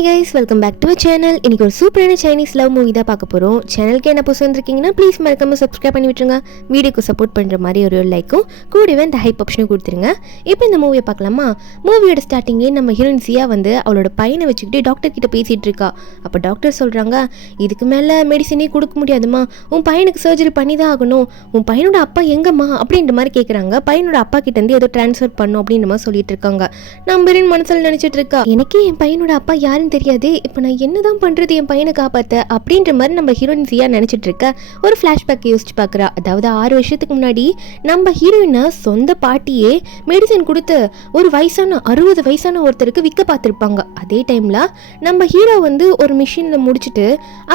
Hi guys, welcome back to our channel. இன்னைக்கு ஒரு சூப்பரான சைனீஸ் லவ் மூவி தான் பார்க்க போகிறோம். சேனலுக்கு என்ன புதுசு வந்திருக்கீங்கன்னா ப்ளீஸ் மறக்காம சப்ஸ்கிரைப் பண்ணி விட்டுருங்க. வீடியோக்கு சப்போர்ட் பண்ணுற மாதிரி ஒரு லைக்கும் கூடவே இந்த ஹைப் ஆப்ஷனும் கொடுத்துருங்க. இப்போ இந்த மூவியை பார்க்கலாமா? மூவியோட ஸ்டார்டிங்கே நம்ம ஹீரோயின் சியா வந்து அவளோட பையனை வச்சுக்கிட்டு டாக்டர் கிட்ட பேசிகிட்டு இருக்கா. அப்போ டாக்டர் சொல்கிறாங்க, இதுக்கு மேலே மெடிசனே கொடுக்க முடியாதுமா, உன் பையனுக்கு சர்ஜரி பண்ணி தான் ஆகணும். உன் பையனோட அப்பா எங்கம்மா அப்படின்ற மாதிரி கேட்குறாங்க. பையனோட அப்பா கிட்டேருந்து ஏதோ ட்ரான்ஸ்ஃபர் பண்ணும் அப்படின்ற மாதிரி சொல்லிட்டு இருக்காங்க. நம்ம ஹீரோயின் மனசில் நினச்சிட்டு இருக்கா, எனக்கே என் பையனோட அப்பா யாருன்னு தெரியாது, இப்போ நான் என்னதான் பண்றது என் பையனை காப்பாற்ற அப்படின்ற மாதிரி நம்ம ஹீரோயின் சியா நினைச்சிட்டு இருக்க. ஒரு ஃபிளாஷ்பேக் யோசிச்சு பார்க்குறா. அதாவது 6 வருஷத்துக்கு முன்னாடி நம்ம ஹீரோயினை சொந்த பாட்டியே மெடிசன் கொடுத்து ஒரு வயசான 60 வயசான ஒருத்தருக்கு விற்க பார்த்துருப்பாங்க. அதே டைம்ல நம்ம ஹீரோ வந்து ஒரு மிஷின்ல முடிச்சுட்டு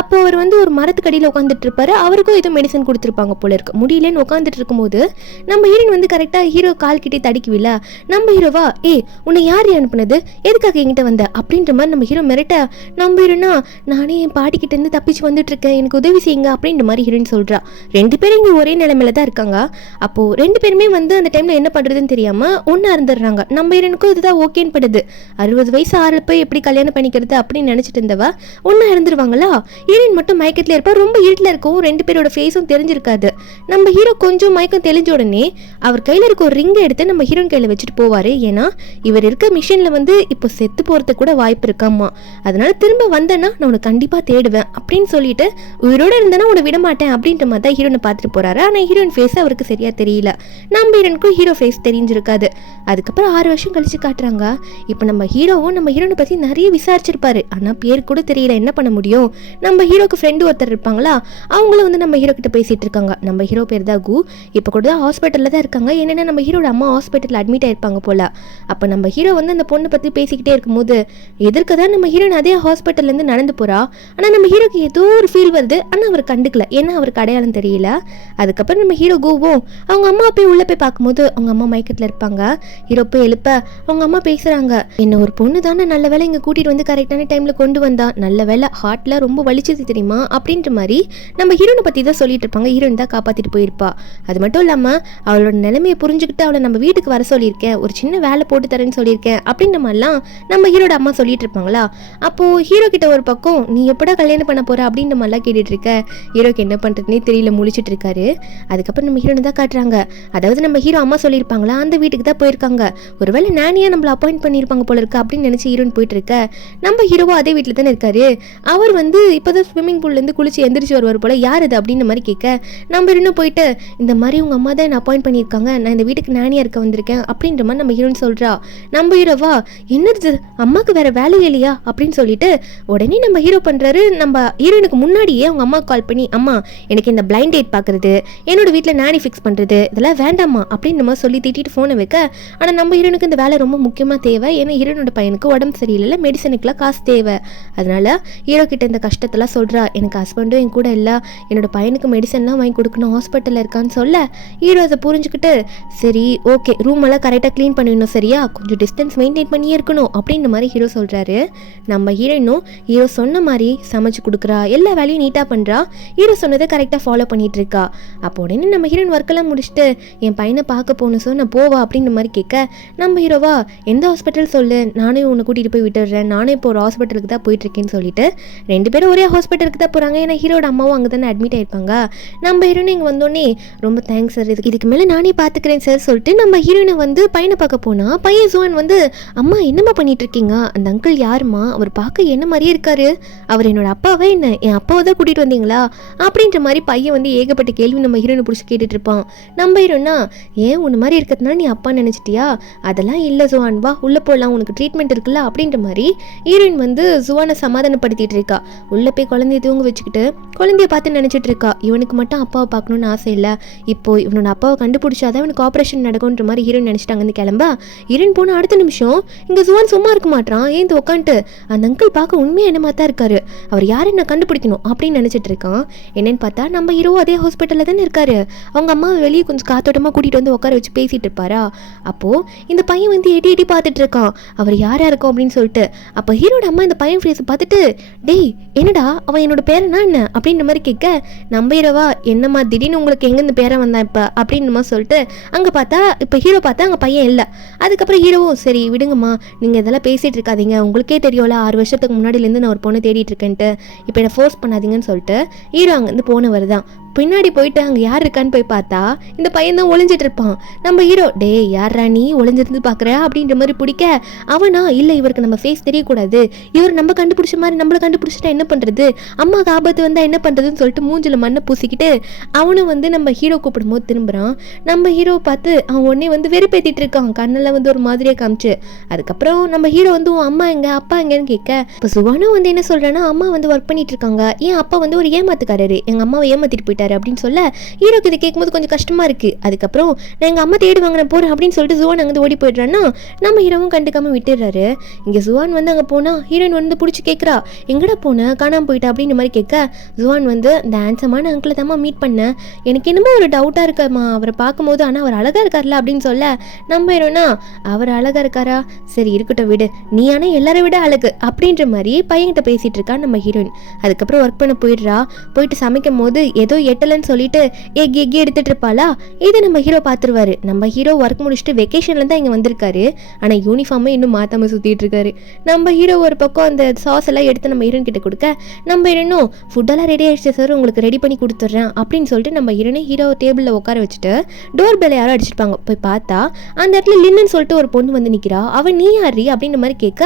அப்போ அவர் வந்து ஒரு மரத்துக்கடியில் உட்காந்துட்டு இருப்பாரு. அவருக்கும் ஏதோ மெடிசன் கொடுத்துருப்பாங்க போல இருக்கு. முடியலன்னு உட்காந்துட்டு இருக்கும்போது நம்ம ஹீரோயின் வந்து கரெக்டாக ஹீரோ கால் கிட்டே தடிக்குவில்ல. நம்ம ஹீரோவா, உன்னை யார் அனுப்புனது, எதுக்காக என்கிட்ட வந்த அப்படின்ற மாதிரி நம்ம ஹீரோ மிரட்ட, நம்ம ஹீரோனா நானே என் பாட்டி கிட்ட இருந்து தப்பிச்சு வந்துட்டு இருக்கேன், எனக்கு உதவி செய்யுங்க அப்படின்ற மாதிரி ஹீரோயின் சொல்றா. 2 பேரும் இங்க ஒரே நிலைமையில தான் இருக்காங்க. அப்போ 2 பேருமே வந்து அந்த டைம்ல என்ன பண்றதுன்னு தெரியாம ஒன்னா இருந்துடுறாங்க. நம்ம ஹீரோனுக்கும் இதுதான் ஓகேன்னு படுது. 60 வயசு ஆறு போய் எப்படி கல்யாணம் பண்ணிக்கிறது அப்படின்னு நினைச்சிட்டு இருந்தவ ஒன்னா இருந்துருவாங்களா. ஹீரோயின் மட்டும் மயக்கத்துல இருப்பா. ரொம்ப இருட்டில் இருக்கும். 2 பேரோட ஃபேஸும் தெரிஞ்சிருக்காது. நம்ம ஹீரோ கொஞ்சம் மயக்கம் தெளிஞ்ச உடனே அவர் கையில இருக்க ஒரு ரிங்கை எடுத்து நம்ம ஹீரோயின் கையில வச்சுட்டு போவாரு. ஏன்னா இவர் இருக்க மிஷின்ல வந்து இப்போ செத்து போறதுக்கு கூட வாய்ப்பு இருக்காமா. அதனால திரும்ப வந்தேன்னா நான் உனக்கு கண்டிப்பா தேடுவேன் அப்படின்னு சொல்லிட்டு, உயிரோட இருந்தேன்னா உன்னை விட மாட்டேன் அப்படின்ற மாதிரி தான் ஹீரோனை பார்த்துட்டு போறாரு. ஆனா ஹீரோயின் ஃபேஸ் அவருக்கு சரியா தெரியல. நம்ம ஹீரோனுக்கும் ஹீரோ ஃபேஸ் தெரிஞ்சிருக்காது. அதுக்கப்புறம் 6 வருஷம் கழிச்சு காட்டுறாங்க. இப்போ நம்ம ஹீரோவும் நம்ம ஹீரோனை பத்தி நிறைய விசாரிச்சிருப்பாரு. ஆனா பேர் கூட தெரியல. என்ன பண்ண முடியும்? நம்ம ஹீரோக்கு ஃப்ரெண்டு ஒருத்தர் இருப்பாங்களா, அவங்களும் வந்து நம்ம ஹீரோ கிட்ட பேசிட்டு இருக்காங்க. நம்ம ஹீரோ பேர் தான் கு. இப்போ கூட தான் ஹாஸ்பிட்டல்ல தான் இருக்காங்க. என்னன்னா நம்ம ஹீரோட அம்மா ஹாஸ்பிட்டல் அட்மிட் ஆயிருப்பாங்க போல. அப்ப நம்ம ஹீரோ வந்து அந்த பொண்ணை பத்தி பேசிக்கிட்டே இருக்கும்போது எதற்கு தான் நம்ம ஹீரோயின் அதே ஹாஸ்பிட்டல்ல இருந்து நடந்து போறா. ஆனா நம்ம ஹீரோக்கு ஏதோ ஒரு ஃபீல் வருது. ஆனா அவர் கண்டுக்கல. ஏன்னா அவருக்கு அடையாளம் தெரியல. அதுக்கப்புறம் நம்ம ஹீரோ கோவும் அவங்க அம்மா போய் உள்ள போய் பார்க்கும்போது அவங்க அம்மா மயக்கத்துல இருப்பாங்க. ஹீரோ போய் எழுப்ப அவங்க அம்மா பேசுறாங்க, என்ன ஒரு பொண்ணு தானே நல்ல வேலை இங்க கூட்டிட்டு வந்து கரெக்டான டைம்ல கொண்டு வந்தா, நல்ல வேலை ஹார்ட்ல ரொம்ப வலிச்சது தெரியுமா அப்படின்ற மாதிரி நம்ம ஹீரோனை பத்தி தான் சொல்லிட்டு இருப்பாங்க. ஹீரோயின் தான் காப்பாத்திட்டு போயிருப்பா. அது மட்டும் இல்லாம அவளோட நிலைமையை புரிஞ்சுக்கிட்டு அவளை நம்ம வீட்டுக்கு வர சொல்லியிருக்கேன், ஒரு சின்ன வேலை போட்டு தரேன்னு சொல்லியிருக்கேன் அப்படின்ற மாதிரிலாம் நம்ம ஹீரோட அம்மா சொல்லிட்டு இருப்பாங்களா. அப்போ ஹீரோ கிட்ட ஒரு பக்கம் நீ எப்படா கல்யாணம் பண்ண போற அப்படின்ற மாதிரிலாம் கேட்டுட்டு இருக்க. ஹீரோக்கு என்ன பண்றதுன்னே தெரியல, முழிச்சிட்டு இருக்காரு. அதுக்கப்புறம் நம்ம ஹீரோனை தான் காட்டுறாங்க. அதாவது நம்ம ஹீரோ அம்மா சொல்லியிருப்பாங்களா, அந்த வீட்டுக்கு தான் போயிருக்காங்க. ஒருவேளை நானியா நம்மள அப்பாயிண்ட் பண்ணியிருப்பாங்க போல இருக்கு அப்படின்னு நினைச்சு ஹீரோயின் போயிட்டு இருக்க. நம்ம ஹீரோவும் அதே வீட்டில் தானே இருக்காரு. அவர் வந்து இப்போதான் ஸ்விம்மிங் பூல்ல இருந்து குளிச்சு எந்திரிச்சு வருவார் போல. யார் அது அப்படின்ற மாதிரி கேட்க, நம்ம இன்னும் போயிட்டு இந்த மாதிரி உங்க அம்மா தான் என்ன அப்பாயிண்ட் பண்ணியிருக்காங்க, நான் இந்த வீட்டுக்கு நானியா இருக்க வந்திருக்கேன் அப்படின்ற மாதிரி நம்ம ஹீரோயின் சொல்றா. நம்ம ஹீரோவா, என்னது அம்மாக்கு வேற வேலை இல்லையா அப்படின்னு சொல்லிட்டு உடனே நம்ம ஹீரோ பண்றாரு. நம்ம ஹீரோனுக்கு முன்னாடியே அவங்க அம்மா கால் பண்ணி, அம்மா எனக்கு இந்த பிளைண்ட் டேட் பாக்குறது, என்னோட வீட்டில் நானி ஃபிக்ஸ் பண்றது, இதெல்லாம் வேண்டாமா அப்படின்னு நம்ம சொல்லி திட்டிட்டு போனை வைக்க. ஆனா நம்ம ஹீரோனுக்கு இந்த வேலை ரொம்ப முக்கியமா தேவை. ஏன்னா ஹீரோனோட பையனுக்கு உடம்பு சரியில்லை, மெடிசனுக்குலாம் காசு தேவை. அதனால ஹீரோ கிட்ட இந்த கஷ்டத்தெல்லாம் சொல்றா. எனக்கு ஹஸ்பண்டும் என் கூட இல்லை, என்னோட பையனுக்கு மெடிசன்லாம் வாங்கி கொடுக்கணும், ஹாஸ்பிட்டலில் இருக்கான்னு சொல்ல ஹீரோ அதை புரிஞ்சுக்கிட்டு, சரி ஓகே ரூம் எல்லாம் கரெக்டாக க்ளீன் பண்ணிடணும், சரியா கொஞ்சம் டிஸ்டன்ஸ் மெயின்டைன் பண்ணியே இருக்கணும் அப்படின்ற மாதிரி ஹீரோ சொல்றாரு. நம்ம ஹீரோயினும் ஹீரோ சொன்ன மாதிரி சமைச்சு கொடுக்குறா, எல்லா வேலையும் நீட்டாக பண்ணுறா. ஹீரோ சொன்னதை கரெக்டாக ஃபாலோ பண்ணிட்டு இருக்கா. அப்போ உடனே நம்ம ஹீரோயின் ஒர்க்கெல்லாம் முடிச்சுட்டு என் பையனை பார்க்க போகணும் சார், நான் போவா அப்படின்ற மாதிரி கேட்க, நம்ம ஹீரோவா எந்த ஹாஸ்பிட்டல் சொல்லு, நானே உன்னை கூட்டிகிட்டு போய் விட்டுடுறேன், நானே இப்போ ஒரு ஹாஸ்பிட்டலுக்கு தான் போயிட்டு இருக்கேன்னு சொல்லிட்டு 2 பேரும் ஒரே ஹாஸ்பிட்டலுக்கு தான் போகிறாங்க. ஏன்னா ஹீரோட அம்மாவும் அங்கே தானே அட்மிட் ஆயிருப்பாங்க. நம்ம ஹீரோயின் இங்கே வந்தோடனே ரொம்ப தேங்க்ஸ் சார், இதுக்கு மேலே நானே பார்த்துக்கிறேன் சார் சொல்லிட்டு நம்ம ஹீரோயினை வந்து பையனை பார்க்க போனா பையன் ஜுவான் வந்து, அம்மா என்னம்மா பண்ணிட்டு இருக்கீங்க, அந்த அங்கிள் யாருமா, அவர் பார்க்க என்ன மாதிரியே இருக்காரு, அவர் என்னோட அப்பாவே, என்ன என் அப்பாவை தான் கூட்டிட்டு வந்தீங்களா அப்படின்ற மாதிரி பையன் வந்து ஏகப்பட்ட கேள்வி நம்ம ஹீரோனை பிடிச்சி கேட்டுட்டு இருப்பான். நம்ம ஹீரோனா, ஏன் உன்ன மாதிரி இருக்கிறதுனால நீ அப்பா நினைச்சிட்டியா, அதெல்லாம் இல்லை ஜுவான், வா உள்ள போகலாம், உனக்கு ட்ரீட்மெண்ட் இருக்குல்ல அப்படின்ற மாதிரி ஹீரோயின் வந்து ஜுவானை சமாதானப்படுத்திட்டு இருக்கா. உள்ள போய் குழந்தைய தூங்க வச்சுக்கிட்டு குழந்தைய பார்த்து நினைச்சிட்டு இருக்கா. இவனுக்கு மட்டும் அப்பாவை பார்க்கணும்னு ஆசை இல்லை, இப்போ இவனோட அப்பாவை கண்டுபிடிச்சாதான் இவனுக்கு ஆப்ரேஷன் நடக்கும்ன்ற மாதிரி ஹீரோயின் நினைச்சிட்டாங்க. வந்து கிளம்ப ஹீரோயின் போன அடுத்த நிமிஷம் இங்க ஜுவான் சும்மா இருக்க மாட்டான். ஏன் உட்காந்துட்டு அந்த அங்கிள் பார்க்க உண்மையா என்னமா தான் இருக்காரு, அவர் யாரை நான் கண்டுபிடிக்கணும் அப்படின்னு நினைச்சிட்டு இருக்கான். என்னன்னு பார்த்தா நம்ம ஹீரோ அதே ஹாஸ்பிட்டல்ல தானே இருக்காரு. அவங்க அம்மா வெளியே கொஞ்சம் காத்தோட்டமா கூட்டிட்டு வந்து உட்கார வச்சு பேசிட்டு இருப்பாரா. அப்போ இந்த பையன் வந்து எட்டி எட்டி பார்த்துட்டு இருக்கான், அவர் யாரா இருக்கும் அப்படின்னு சொல்லிட்டு. அப்போ ஹீரோட அம்மா இந்த பையன் ஃபேஸை பார்த்துட்டு, டேய் என்னடா அவன் என்னோட பேரனா என்ன அப்படின்ற மாதிரி கேட்க, நம்ம ஹீரோவா என்னம்மா திடீர்னு உங்களுக்கு எங்க இந்த பேரை வந்தான் இப்ப அப்படின்னு சொல்லிட்டு அங்க பார்த்தா இப்போ ஹீரோ பார்த்தா அங்க பையன் இல்லை. அதுக்கப்புறம் ஹீரோவும் சரி விடுங்கம்மா, நீங்க இதெல்லாம் பேசிட்டு இருக்காதீங்க, உங்களுக்கே தெரியும்ல 6 வருஷத்துக்கு முன்னாடிலேருந்து நான் ஒரு பொண்ணு தேடிட்டு இருக்கேன்ட்டு, இப்போ என்னை ஃபோர்ஸ் பண்ணாதீங்கன்னு சொல்லிட்டு ஹீரோ அங்கேருந்து போனவர் தான். பின்னாடி போயிட்டு அங்கே யார் இருக்கான்னு போய் பார்த்தா இந்த பையன் தான் ஒளிஞ்சிட்டு இருப்பான். நம்ம ஹீரோ டே யாரா நீ ஒளிஞ்சிருந்து பார்க்குற அப்படின்ற மாதிரி பிடிக்க, அவனா இல்லை இவருக்கு நம்ம ஃபேஸ் தெரியக்கூடாது, இவர் நம்ம கண்டுபிடிச்ச மாதிரி நம்மளை கண்டுபிடிச்சிட்டா என்ன பண்ணுறது, அம்மாவுக்கு ஆபத்து வந்தால் என்ன பண்ணுறதுன்னு சொல்லிட்டு மூஞ்சில் மண்ணை பூசிக்கிட்டு அவனும் வந்து நம்ம ஹீரோ கூப்பிடும் போது திரும்புகிறான். நம்ம ஹீரோ பார்த்து அவன் உடனே வந்து வெறுப்பேற்றிட்டு இருக்கான், கண்ணில் வந்து ஒரு மாதிரியாக காமிச்சு. அதுக்கப்புறம் நம்ம ஹீரோ வந்து உன் அம்மா எங்க அப்பா எங்கன்னு கேட்க, இப்போ சுவானும் வந்து என்ன சொல்கிறேன்னா அம்மா வந்து ஒர்க் பண்ணிட்டு இருக்காங்க, என் அப்பா வந்து ஒரு ஏமாத்துக்காரரு, எங்கள் அம்மாவை ஏமாத்திட்டு போயிட்டாரு அப்படின்னு சொல்ல ஹீரோக்கு இது கேட்கும்போது கொஞ்சம் கஷ்டமா இருக்கு. அதுக்கப்புறம் நான் எங்க அம்மா தேடுவாங்க நான் போறேன் அப்படின்னு சொல்லிட்டு ஜுவான் அங்கே ஓடி போயிடுறான்னா நம்ம ஹீரோவும் கண்டுக்காம விட்டுடுறாரு. இங்க ஜுவான் வந்து அங்கே போனா ஹீரோயின் வந்து பிடிச்சி கேட்குறா, எங்கடா போன காணாம போயிட்டா அப்படின்னு மாதிரி கேட்க, ஜுவான் வந்து இந்த ஹேண்ட்ஸமான அங்கிளை தான் மீட் பண்ணேன், எனக்கு என்னமோ ஒரு டவுட்டா இருக்கம்மா அவரை பார்க்கும்போது, ஆனால் அவர் அழகா இருக்கார்ல அப்படின்னு சொல்ல நம்ம ஹீரோனா அவர் அழகா இருக்காரா, சரி இருக்கட்டும் விடு, நீ ஆனா எல்லாரை விட அழகு அப்படின்ற மாதிரி பையன்கிட்ட பேசிட்டு இருக்கா நம்ம ஹீரோயின். அதுக்கப்புறம் ஒர்க் பண்ண போயிடுறா. போயிட்டு சமைக்கும் போது ஏதோ எட்டலன்னு சொல்லிட்டு எக் எடுத்துட்டு இருப்பாளா. இது நம்ம ஹீரோ பார்த்துருவாரு. நம்ம ஹீரோ ஒர்க் முடிச்சுட்டு வெக்கேஷன்ல தான் இங்க வந்திருக்காரு, ஆனா யூனிஃபார்மே இன்னும் மாத்தாம சுத்திட்டு இருக்காரு. நம்ம ஹீரோ ஒரு பக்கம் அந்த சாஸ் எல்லாம் எடுத்து நம்ம ஹீரோயின் கிட்ட கொடுக்க, நம்ம ஹீரோனும் ஃபுட்டெல்லாம் ரெடி ஆயிடுச்சு சார் உங்களுக்கு ரெடி பண்ணி கொடுத்துட்றேன் அப்படின்னு சொல்லிட்டு நம்ம ஹீரோ டேபிளில் உட்கார வச்சுட்டு டோர் பெல் யாரோ அடிச்சிருப்பாங்க. போய் பார்த்தா அந்த இடத்துல லின்னு சொல்லிட்டு ஒரு பொண்ணு வந்து நிற்கிறா. அவன் நீ யாரி அப்படின்ற மாதிரி கேட்க,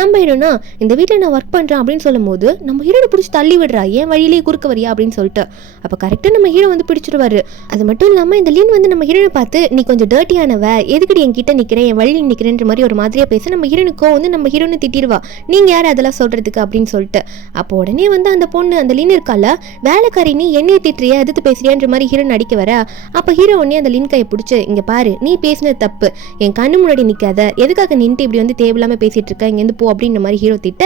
நம்ம ஹீரோனா இந்த வீட்டில் நான் ஒர்க் பண்ணுறேன் அப்படின்னு சொல்லும் போது நம்ம ஹீரோனை பிடிச்சி தள்ளி விடுறா, ஏன் வழியிலேயே குறுக்க வரியா அப்படின்னு சொல்லிட்டு. அப்போ கரெக்டாக நம்ம ஹீரோ வந்து பிடிச்சிருவாரு. அது மட்டும் இல்லாமல் இந்த லின் வந்து நம்ம ஹீரோனை பார்த்து நீ கொஞ்சம் டர்ட்டியானவ, எதுக்கடி என்கிட்ட நிற்கிறேன் என் வழியில் நிற்கிறேன்ற மாதிரி ஒரு மாதிரியாக பேச நம்ம ஹீரோனுக்கோ வந்து நம்ம ஹீரோனை திட்டிடுவா, நீங்கள் யார் அதெல்லாம் சொல்கிறதுக்கு அப்படின்னு சொல்லிட்டு. அப்போ உடனே வந்து அந்த பொண்ணு அந்த லின் இருக்கால வேலைக்காரி நீ என்னையை திட்டுறியா எதிர்த்து பேசுறியான்ற மாதிரி ஹீரோன் அடிக்க வர, அப்போ ஹீரோ உடனே அந்த லின் கையை பிடிச்சி இங்கே பாரு நீ பேசினது தப்பு, என் கண்ணு முன்னாடி நிற்காத, எதுக்காக நின்ட்டு இப்படி வந்து தேவையில்லாமல் பேசிட்டு இருக்க, இங்கேருந்து போ அப்படின்ற மாதிரி ஹீரோ திட்ட,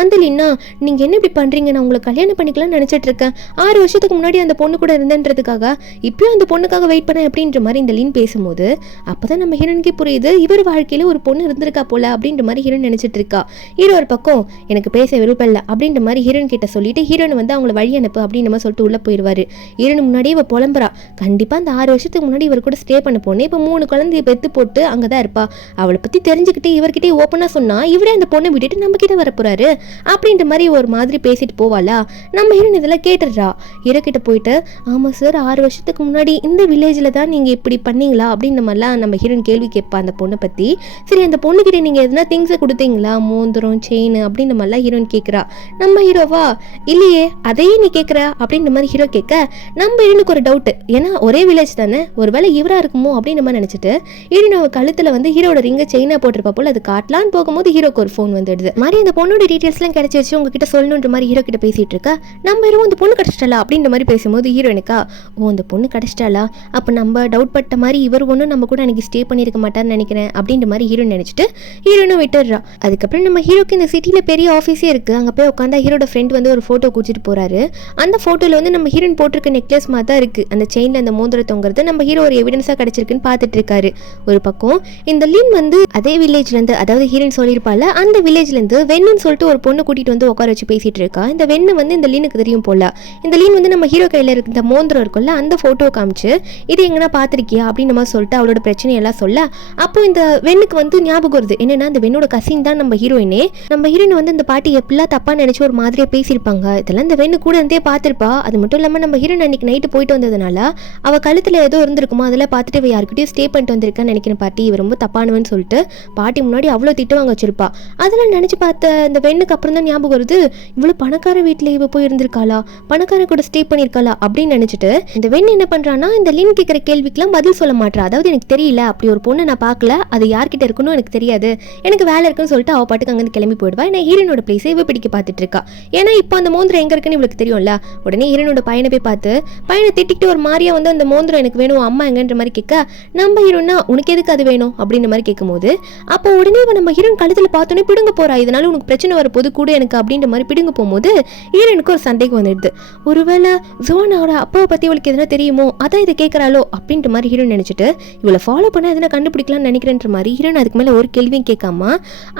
அந்த லின்னா நீங்கள் என்ன இப்படி பண்ணுறீங்க, நான் உங்களை கல்யாணம் பண்ணிக்கலாம்னு நினச்சிட்டு இருக்கேன், 6 வருஷத்துக்கு முன்னாடி அந்த பொண்ணு கூட இருந்தேன்றதுக்காக இப்பயும் அந்த பொண்ணுக்காக வெயிட் பண்ண அப்படின்ற மாதிரி இந்த லின் பேசும்போது அப்பதான் நம்ம ஹீரோனுக்கே புரியுது இவர் வாழ்க்கையில ஒரு பொண்ணு இருந்திருக்கா போல அப்படின்ற மாதிரி ஹீரோன் நினைச்சிட்டு இருக்கா. ஹீரோ ஒரு பக்கம் எனக்கு பேச விருப்பம் இல்லை அப்படின்ற மாதிரி ஹீரோன் கிட்ட சொல்லிட்டு ஹீரோன் வந்து அவங்களை வழி அனுப்பு அப்படின்னு நம்ம சொல்லிட்டு உள்ள போயிடுவாரு. ஹீரோன் முன்னாடியே இவ புலம்புறா, கண்டிப்பா அந்த 6 வருஷத்துக்கு முன்னாடி இவர் கூட ஸ்டே பண்ண போனேன், இப்போ 3 குழந்தைய பெத்து போட்டு அங்கதான் இருப்பா, அவளை பத்தி தெரிஞ்சுக்கிட்டு இவர்கிட்டே ஓப்பனா சொன்னா இவரே அந்த பொண்ணை விட்டுட்டு நம்ம கிட்ட வர போறாரு அப்படின்ற மாதிரி ஒரு மாதிரி பேசிட்டு போவாளா. நம்ம ஹீரோன் இதெல்லாம் கேட்டுடுறா. ஹீரோ கிட்ட போயிட்டு ஆமாம் சார் 6 வருஷத்துக்கு முன்னாடி இந்த வில்லேஜில் தான் நீங்கள் இப்படி பண்ணீங்களா அப்படின்ற மாதிரிலாம் நம்ம ஹீரோயின் கேள்வி கேட்பா அந்த பொண்ணை பற்றி. சரி அந்த பொண்ணுக்கிட்ட நீங்கள் எதுனா திங்ஸை கொடுத்தீங்களா, மோந்திரம் செயின் அப்படின்ற மாதிரிலாம் ஹீரோயின் கேட்குறா. நம்ம ஹீரோவா இல்லையே அதையே நீ கேட்குற அப்படின்ற மாதிரி ஹீரோ கேட்க, நம்ம ஹீரோனுக்கு ஒரு டவுட்டு, ஏன்னா ஒரே வில்லேஜ் தானே ஒருவேளை இவராக இருக்குமோ அப்படின்ற மாதிரி நினச்சிட்டு ஹீரோன் அவள் கழுத்தில் வந்து ஹீரோட ரிங்கை செயினாக போட்டிருப்பா போல் அது காட்டலான்னு போகும்போது ஹீரோக்கு ஒரு ஃபோன் வந்துடுது. மாதிரி அந்த பொண்ணோட டீட்டெயில்ஸ்லாம் கிடைச்சி வச்சு உங்ககிட்ட சொல்லணுன்ற மாதிரி ஹீரோ கிட்ட பேசிட்டு இருக்கா. நம்ம ஹீரோ அந்த பொண்ணு கிடச்சிட்டா அப்படின்ற மாதிரி பேசும்போது ஹீரோனுக்கா ஓ அந்த பொண்ணு கிடச்சிட்டாளா, அப்போ நம்ம டவுட் பட்ட மாதிரி இவர் ஒன்றும் நம்ம கூட அன்றைக்கி ஸ்டே பண்ணியிருக்க மாட்டான்னு நினைக்கிறேன் அப்படின்ற மாதிரி ஹீரோன் நினச்சிட்டு ஹீரோனும் விட்டுடுறா. அதுக்கப்புறம் நம்ம ஹீரோக்கு இந்த சிட்டியில் பெரிய ஆஃபீஸே இருக்குது, அங்கே போய் உட்காந்தா ஹீரோட ஃப்ரெண்ட் வந்து ஒரு ஃபோட்டோ குடிச்சிட்டு போகிறாரு. அந்த ஃபோட்டோவில் வந்து நம்ம ஹீரோன் போட்டிருக்க நெக்லஸ் மாதிரி தான் இருக்குது, அந்த செயினில் அந்த மோந்திரம் தொங்குறது நம்ம ஹீரோ ஒரு எவிடன்ஸாக கிடச்சிருக்குன்னு பார்த்துட்டு இருக்காரு. ஒரு பக்கம் இந்த லின் வந்து அதே வில்லேஜ்லேருந்து அதாவது ஹீரோயின் சொல்லியிருப்பால அந்த வில்லேஜ்லேருந்து வெண்ணுன்னு சொல்லிட்டு ஒரு பொண்ணு கூட்டிகிட்டு வந்து உட்கார வச்சு பேசிகிட்டு இருக்கா. இந்த வெண்ணு வந்து இந்த லினுக்கு தெரியும் போல. இந்த லின் வந்து நம்ம ஹீரோ கையில் இருக்க இந்த மோந்திரம் இருக்குல்ல அந்த ஃபோட்டோ காமிச்சு இது எங்கன்னா பார்த்துருக்கியா அப்படின்னு நம்ம சொல்லிட்டு அவளோட பிரச்சனையெல்லாம் சொல்ல, அப்போ இந்த வெண்ணுக்கு வந்து ஞாபகம் வருது என்னன்னா அந்த வெண்ணோட கசின் தான் நம்ம ஹீரோயினே. நம்ம ஹீரோயின் வந்து இந்த பாட்டி எப்படிலாம் தப்பா நினைச்சு ஒரு மாதிரியா பேசியிருப்பாங்க, இதெல்லாம் இந்த வெண்ணு கூட இருந்தே பார்த்துருப்பா. அது மட்டும் இல்லாமல் நம்ம ஹீரோயின் அன்னைக்கு நைட்டு போயிட்டு வந்ததுனால அவ கழுத்தில் ஏதோ இருந்திருக்குமோ அதெல்லாம் பார்த்துட்டு இவ யாருக்கிட்டையும் ஸ்டே பண்ணிட்டு வந்திருக்கான்னு நினைக்கிறேன் பாட்டி, இவ ரொம்ப தப்பானவன்னு சொல்லிட்டு பாட்டி முன்னாடி அவ்வளோ திட்டு வாங்க வச்சிருப்பா. அதெல்லாம் நினைச்சு பார்த்த இந்த வெண்ணுக்கு அப்புறம் தான் ஞாபகம் வருது இவ்வளோ பணக்கார வீட்டில் இவ போய் இருந்திருக்காளா, பணக்கார கூட ஸ்டே பண்ணியிருக்காளா அப்படின்னு நினைச்சிட்டு இந்த வெண்ணு என்ன பண்றான்னா இந்த லின் கேட்குற கேள்விக்கெல்லாம் பதில் சொல்ல மாட்டா. அதாவது எனக்கு தெரியல அப்படி ஒரு பொண்ணு நான் பார்க்கல, அது யார்கிட்ட இருக்குன்னு எனக்கு தெரியாது, எனக்கு வேலை இருக்குன்னு சொல்லிட்டு அவ பாட்டுக்கு அங்கேருந்து கிளம்பி போயிடுவா. ஏன்னா ஹீரோனோட பிளேஸை இவ பிடிக்க பார்த்துட்டு இருக்கா. ஏன்னா இப்போ அந்த மோந்திரம் எங்க இருக்குன்னு இவளுக்கு தெரியும்ல. உடனே ஹீரோனோட பையனை போய் பார்த்து பையனை திட்டிக்கிட்டு ஒரு மாதிரியா வந்து அந்த மோந்திரம் எனக்கு வேணும் அம்மா எங்கன்ற மாதிரி கேட்க, நம்ம ஹீரோனா உனக்கு எதுக்கு அது வேணும் அப்படின்ற மாதிரி கேட்கும்போது அப்போ உடனே நம்ம ஹீரோன் கழுத்தில் பார்த்தோன்னே பிடுங்க போறா, இதனால உனக்கு பிரச்சனை வரப்போது கூட எனக்கு அப்படின்ற மாதிரி பிடுங்க போகும்போது ஹீரோனுக்கு ஒரு சந்தேகம் வந்துடுது, ஒருவேளை ஜுவான் ஜுவானோட அப்பாவை பத்தி இவளுக்கு எதனா தெரியுமோ அதான் இதை கேட்கறாளோ அப்படின்ற மாதிரி ஹீரோயின் நினைச்சிட்டு இவளை ஃபாலோ பண்ண எதனா கண்டுபிடிக்கலாம்னு நினைக்கிறேன்ற மாதிரி ஹீரோயின் அதுக்கு மேல ஒரு கேள்வியும் கேட்காம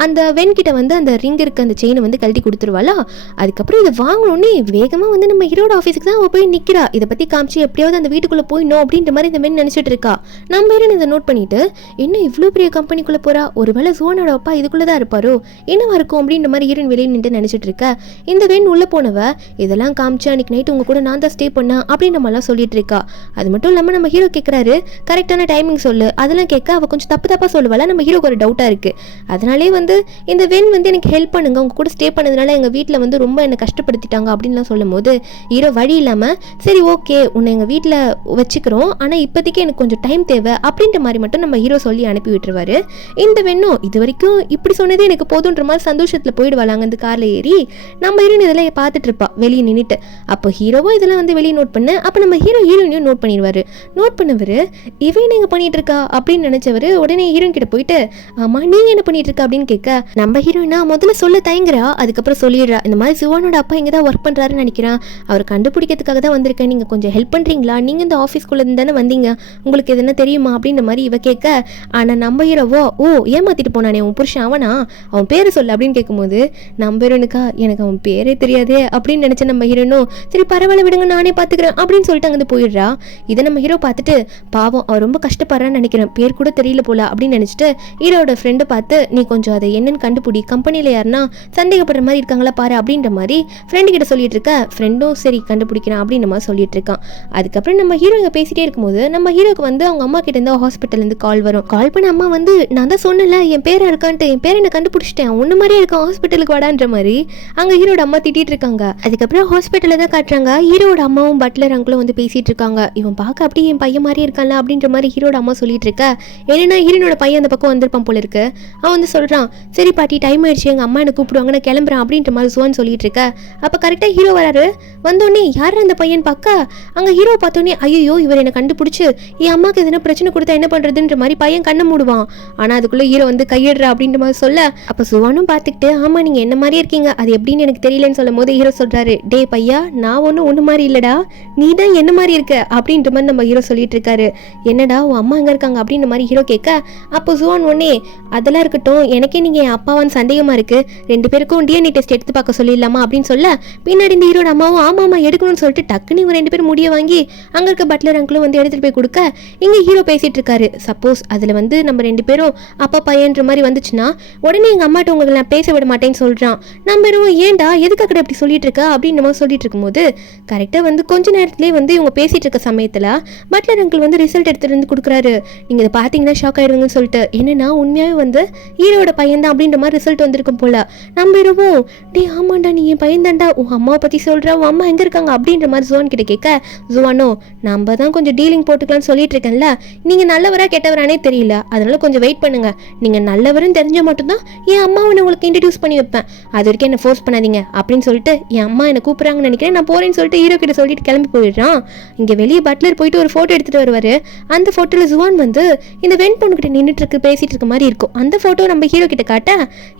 அந்த வென் கிட்ட வந்து அந்த ரிங் இருக்க அந்த செயினை வந்து கழட்டி கொடுத்துருவாளா. அதுக்கப்புறம் இதை வாங்கணும்னே வேகமா வந்து நம்ம ஹீரோட ஆஃபீஸுக்கு தான் அவ போய் நிக்கிறா. இதை பத்தி காமிச்சு எப்படியாவது அந்த வீட்டுக்குள்ள போயிடணும் அப்படின்ற மாதிரி இந்த வென் நினைச்சிட்டு இருக்கா. நம்ம ஹீரோயின் இதை நோட் பண்ணிட்டு என்ன இவ்வளவு பெரிய கம்பெனிக்குள்ள போறா, ஒருவேளை ஜுவானோட அப்பா இதுக்குள்ளதான் இருப்பாரோ, என்னவா இருக்கும் அப்படின்ற மாதிரி ஹீரோயின் வெளியே நின்று நினைச்சிட்டு இருக்க. இந்த வென் உள்ள போனவ இதெல்லாம் காமிச்சு அன்னைக்கு நைட் உங்க கூட நான் தான் ஸ்டே பண்ணேன் அப்படின்னு நம்ம எல்லாம் சொல்லிட்டு இருக்கா. அது மட்டும் இல்லாம நம்ம ஹீரோ கேட்கறாரு கரெக்டான டைமிங் சொல்லு, அதெல்லாம் கேட்க அவ கொஞ்சம் தப்பா சொல்லுவாளா. நம்ம ஹீரோக்கு ஒரு டவுட்டா இருக்கு. அதனாலே வந்து இந்த வென் வந்து எனக்கு ஹெல்ப் பண்ணுங்க, உங்க கூட ஸ்டே பண்ணதுனால எங்க வீட்டுல வந்து ரொம்ப என்ன கஷ்டப்படுத்திட்டாங்க அப்படின்லாம் சொல்லும் போது ஹீரோ வழி இல்லாம சரி ஓகே உன்னை எங்க வீட்டுல வச்சுக்கிறோம், ஆனா இப்போதைக்கு எனக்கு கொஞ்சம் டைம் தேவை அப்படின்ற மாதிரி மட்டும் நம்ம ஹீரோ சொல்லி அனுப்பி விட்டுருவாரு. இந்த வெண்ணும் இது வரைக்கும் இப்படி சொன்னதே எனக்கு போதுன்ற மாதிரி சந்தோஷத்துல போயிடுவாள் அங்க இருந்து கார்ல ஏறி. நம்ம ஹீரோயின் இதெல்லாம் பார்த்துட்டு இருப்பா வெளியே நின்றுட்டு. அப்போ ஹீரோவும் இதெல்லாம் வந்து வெளியே நோட் பண்ண அப்ப நம்ம ஹீரோயினையும் நோட் பண்ணிடுவாரு. நோட் பண்ணவர் இவன் எங்க பண்ணிட்டு இருக்கா அப்படின்னு நினைச்சவர் உடனே ஹீரோயின் கிட்ட போயிட்டு ஆமா நீங்க என்ன பண்ணிட்டு இருக்கா அப்படின்னு கேட்க நம்ம ஹீரோயினா முதல்ல சொல்ல தயங்குறா. அதுக்கப்புறம் சொல்லிடுறா இந்த மாதிரி ஜுவானோட அப்பா இங்க தான் ஒர்க் பண்றாருன்னு நினைக்கிறேன், அவர் கண்டுபிடிக்கிறதுக்காக தான் வந்திருக்கேன், நீங்க கொஞ்சம் ஹெல்ப் பண்றீங்களா, நீங்க இந்த ஆஃபீஸ்க்குள்ள இருந்து தானே வந்தீங்க, உங்களுக்கு எதுனா தெரியுமா அப்படின்ற மாதிரி இவ கேட்க ஆனா நம்ம ஹீரோவோ ஓ ஏமாத்திட்டு போனானே உன் புருஷன் அவனா, அவன் பேரை சொல்லு அப்படின்னு கேட்கும்போது நம்ம ஹீரோனுக்கா எனக்கு அவன் பேரே தெரியாதே அப்படின்னு நினைச்ச நம்ம ஹீரோனும் சரி பரவாயில்ல விடுங்க நானே பாத்துக்கிறேன் அப்படின்னு சொல்லிட்டு அங்கிருந்து போயிடுறா. இதை நம்ம ஹீரோ பார்த்துட்டு பாவம் அவர் ரொம்ப கஷ்டப்படுறான்னு நினைக்கிறேன், பேர் கூட தெரியல போல அப்படின்னு நினைச்சிட்டு ஹீரோட ஃப்ரெண்டை பார்த்து நீ கொஞ்சம் அதை என்னன்னு கண்டுபிடி, கம்பெனியில யாருன்னா சந்தேகப்படுற மாதிரி இருக்காங்களா பாரு அப்படின்ற மாதிரி ஃப்ரெண்டு கிட்ட சொல்லிட்டு இருக்க. ஃப்ரெண்டும் சரி கண்டுபிடிக்கிறான் அப்படின்ற மாதிரி சொல்லிட்டு இருக்கான். அதுக்கப்புறம் நம்ம ஹீரோ இங்க பேசிட்டே இருக்கும்போது நம்ம ஹீரோக்கு வந்து அவங்க அம்மா கிட்ட இருந்து ஹாஸ்பிட்டல் இருந்து கால் வரும். கால் பண்ண அம்மா வந்து நான் தான் சொன்னல என் பேரை இருக்கான்ட்டு, என் பேரை என்ன கண்டுபிடிச்சிட்டேன், ஒன்னு மாதிரியே இருக்கான் ஹாஸ்பிட்டலுக்கு வாடான்ற மாதிரி அங்க ஹீரோட அம்மா திட்டிட்டு இருக்காங்க. அதுக்கப்புறம் ஹாஸ்பிட்டல்ல தான் காட்டுறாங்க ஹீரோட அம்மாவும் பட்லர் அங்கிளும் வந்து பேசிட்டு இருக்காங்க. இவன் பார்க்க அப்படியே என் பையன் மாதிரி இருக்கான்ல அப்படின்ற மாதிரி ஹீரோட அம்மா சொல்லிட்டு இருக்க. என்னன்னா ஹீரோனோட பையன் அந்த பக்கம் வந்திருப்பான் போல இருக்கு. அவன் வந்து சொல்றான் சரி பாட்டி டைம் ஆயிடுச்சு எங்க அம்மா என்ன கூப்பிடுவாங்க நான் கிளம்புறேன் அப்படின்ற மாதிரி ஜுவான் சொல்லிட்டு இருக்க. அப்ப கரெக்டா ஹீரோ வராரு. வந்தோடனே யார் அந்த பையன் பார்க்க அங்க ஹீரோ பார்த்தோன்னே ஐயோ இவர் என்ன கண்டுபிடிச்சு என் அம்மாக்கு எதனா பிரச்சனை கொடுத்தா என்ன பண்றதுன்ற மாதிரி பையன் கண்ணை மூடுவான். ஆனா அதுக்குள்ள ஹீரோ வந்து கையிடுறா அப்படின்ற மாதிரி சொல்ல அப்ப ஜுவானும் பார்த்துக்கிட்டு ஆமா நீங்க என்ன மாதிரி இருக்கீங்க அது எப்படின்னு எனக்கு தெரியலன்னு சொல்லும் போது ஹீரோ சொல்றாரு டே பையா நான் ஒண்ணு மாதிரி இல்லடா, நீ தான் என்ன மாதிரி இருக்க அப்படின்ற மாதிரி நம்ம ஹீரோ சொல்லிட்டு இருக்காரு. என்னடா உன் அம்மா எங்க இருக்காங்க அப்படின்ற மாதிரி ஹீரோ கேட்க அப்போ ஜுவான் ஒன்னே அதெல்லாம் இருக்கட்டும் எனக்கே நீங்க என் அப்பாவான்னு சந்தேகமா இருக்கு, 2 பேருக்கும் டிஎன்ஏ டெஸ்ட் எடுத்து பார்க்க சொல்லிடலாமா அப்படின்னு சொல்ல பின்னாடி இந்த ஹீரோட அம்மாவும் ஆமா எடுக்கணும்னு சொல்லிட்டு டக்குன்னு இவங்க 2 பேரும் முடிய வாங்கி அங்க இருக்க பட்லர் அங்கிளும் வந்து எடுத்துட்டு போய் கொடுக்க இங்க ஹீரோ பேசிட்டு இருக்காரு. சப்போஸ் அதுல வந்து நம்ம 2 பேரும் அப்பா பையன்ற மாதிரி வந்துச்சுன்னா உடனே எங்க அம்மாட்ட உங்களுக்கு நான் பேச விட மாட்டேன்னு சொல்றான். நம்ம ஏன்டா எதுக்காக அப்படி சொல்லிட்டு இருக்க அப்படின்னு நம்ம சொல்லிட்டு இருக்கும்போது கரெக்டா வந்து கொஞ்ச நேரத்திலேயே வந்து இவங்க பேசிட்டு இருக்க சமயத்துல பட்லர் அங்கிள் வந்து ரிசல்ட் எடுத்துட்டு வந்து கொடுக்குறாரு. நீங்க இதை பாத்தீங்கன்னா ஷாக் ஆயிடுவீங்கன்னு சொல்லிட்டு என்னன்னா உண்மையாவே வந்து ஹீரோட பையன் தான் அப்படின்ற மாதிரி ரிசல்ட் வந்திருக்கும் போல. நம்ம இருவோம் டே ஆமாண்டா நீ என் பையன் தான்டா, உன் அம்மாவை பத்தி சொல்ற, உன் அம்மா எங்க இருக்காங்க அப்படின்ற மாதிரி ஜுவான் கிட்ட கேட்க ஜுவானோ நம்ம தான் கொஞ்சம் டீலிங் போட்டுக்கலாம்னு சொல்லிட்டு இருக்கேன்ல, நீங்க நல்லவரா கெட்டவரானே தெரியல, அதனால கொஞ்சம் வெயிட் பண்ணுங்க, நீங்க நல்லவருன்னு தெரிஞ்ச மட்டும்தான் என் அம்மாவை உங்களுக்கு இன்ட்ரடியூஸ் பண்ணி வைப்பேன், அது வரைக்கும் என்ன ஃபோர்ஸ் பண்ணாதீங்க அப்படின்னு சொல்லிட்டு என் அம்மா என்ன கூப்பிடுறாங்கன்னு நினைக்கிறேன் நான் போறேன்னு சொல்லிட்டு ஹீரோ கிட்ட சொல்லிட்டு கிளம்பி போயிடுறான். இங்க வெளியே பட்லர் போயிட்டு ஒரு போட்டோ எடுத்துட்டு வருவாரு. அந்த போட்டோல ஜுவான் வந்து இந்த வெண் பொண்ணு கிட்ட நின்றுட்டு இருக்கு பேசிட்டு இருக்க மாதிரி இருக்கும். அந்த போட்டோ நம்ம ஹீரோ கிட்ட காட்ட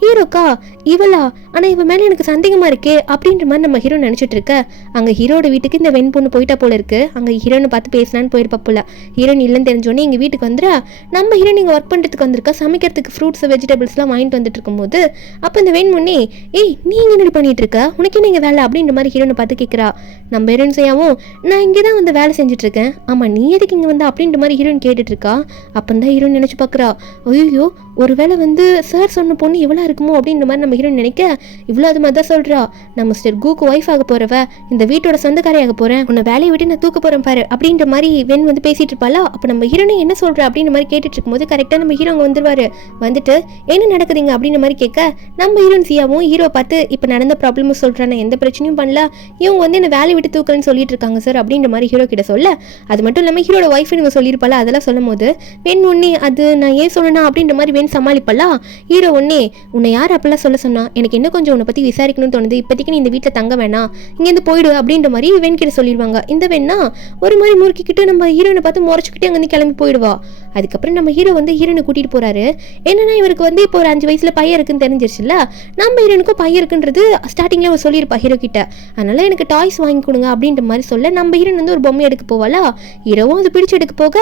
ஹீரோக்கா இவளா ஆனா இவ மேல எனக்கு சந்தேகமா இருக்கே அப்படின்ற மாதிரி நம்ம ஹீரோ நினைச்சிட்டு இருக்க. அங்க ஹீரோட வீட்டுக்கு இந்த வெண் பொண்ணு போயிட்டா போல இருக்கு. அங்க ஹீரோனை பார்த்து பேசலான்னு போயிருப்பா போல. ஹீரோன் இல்லைன்னு தெரிஞ்சோடனே எங்க வீட்டுக்கு வந்துடா. நம்ம ஹீரோ நீங்க ஒர்க் பண்றதுக்கு வந்திருக்கா, சமைக்கிறதுக்கு ஃப்ரூட்ஸ் வெஜிடபிள்ஸ் எல்லாம் வாங்கிட்டு வந்துட்டு இருக்கும் போது அப்ப இந்த வெண் பொண்ணே ஏய் நீங்க என்ன பண்ணிட்டு இருக்க, உனக்கு நீங்க வேலை அப்படின்ற மாதிரி ஹீரோனை பார்த்து கேட்கிறா. நம்ம ஹீரோன் செய்யாவும் நான் இங்கதான் வந்து வேலை செஞ்சுட்டு இருக்கேன், ஆமா நீ எதுக்கு இங்க வந்தா அப்படின்ற மாதிரி ஹீரோன் கேட்டுட்டு இருக்கா. அப்பந்தான் ஹீரோன் நினைச்சு பாக்குறா ஐயோ ஒருவேளை வந்து சார் சொன்ன பொண்ணு இவ்வளோ இருக்குமோ அப்படின்ற மாதிரி நம்ம ஹீரோன் நினைக்க இவ்வளோ அது மாதிரி தான் சொல்றா. நான் மிஸ்டர் கூக்கு ஒய்ஃப் ஆக போறவ, இந்த வீட்டோட சொந்தக்காரியாக போறேன், உன்னை வேலையை விட்டு நான் தூக்க போறேன் பாரு அப்படின்ற மாதிரி வெண் வந்து பேசிட்டு இருப்பாளா. அப்ப நம்ம ஹீரோனை என்ன சொல்ற அப்படின்ற மாதிரி கேட்டுட்டு இருக்கும்போது கரெக்டா நம்ம ஹீரோ அங்க வந்துருவாரு. வந்துட்டு என்ன நடக்குதுங்க அப்படின்ற மாதிரி கேட்க நம்ம ஹீரோன் சியாவும் ஹீரோ பார்த்து இப்ப நடந்த ப்ராப்ளமும் சொல்றான், எந்த பிரச்சனையும் பண்ணல, இவங்க வந்து என்ன வேலையை விட்டு தூக்கலன்னு சொல்லிட்டு இருக்காங்க சார் அப்படின்ற மாதிரி ஹீரோ கிட்ட சொல்ல அது மட்டும் இல்லாம ஹீரோட ஒய்ஃப் இவங்க சொல்லியிருப்பாளா அதெல்லாம் சொல்லும் போது வெண் ஒன்னே அது நான் ஏன் சொல்லணும் அப்படின்ற மாதிரி வெண் அப்படின்னு சமாளிப்பல்லா. ஹீரோ ஒன்னே உன்னை யார் அப்பெல்லாம் சொல்ல சொன்னா, எனக்கு இன்னும் கொஞ்சம் உன்னை பத்தி விசாரிக்கணும்னு தோணுது, இப்போதைக்கு நீ இந்த வீட்டில் தங்க வேணாம், இங்கேருந்து போயிடு அப்படின்ற மாதிரி வெண்கிட்ட சொல்லிடுவாங்க. இந்த வெண்ணா ஒரு மாதிரி முறுக்கிக்கிட்டு நம்ம ஹீரோனை பார்த்து முறைச்சிக்கிட்டு அங்கேருந்து கிளம்பி போயிடுவா. அதுக்கப்புறம் நம்ம ஹீரோ வந்து ஹீரோனை கூட்டிட்டு போறாரு. என்னன்னா இவருக்கு வந்து இப்போ ஒரு 5 வயசுல பையன் இருக்குன்னு தெரிஞ்சிருச்சுல்ல. நம்ம ஹீரோனுக்கும் பையன் இருக்குன்றது ஸ்டார்டிங்ல அவர் சொல்லியிருப்பா ஹீரோ கிட்ட. அதனால எனக்கு டாய்ஸ் வாங்கி கொடுங்க அப்படின்ற மாதிரி சொல்ல நம்ம ஹீரோன் வந்து ஒரு பொம்மை எடுக்க போவாளா. ஹீரோவும் அது பிடிச்சி எடுக்க போக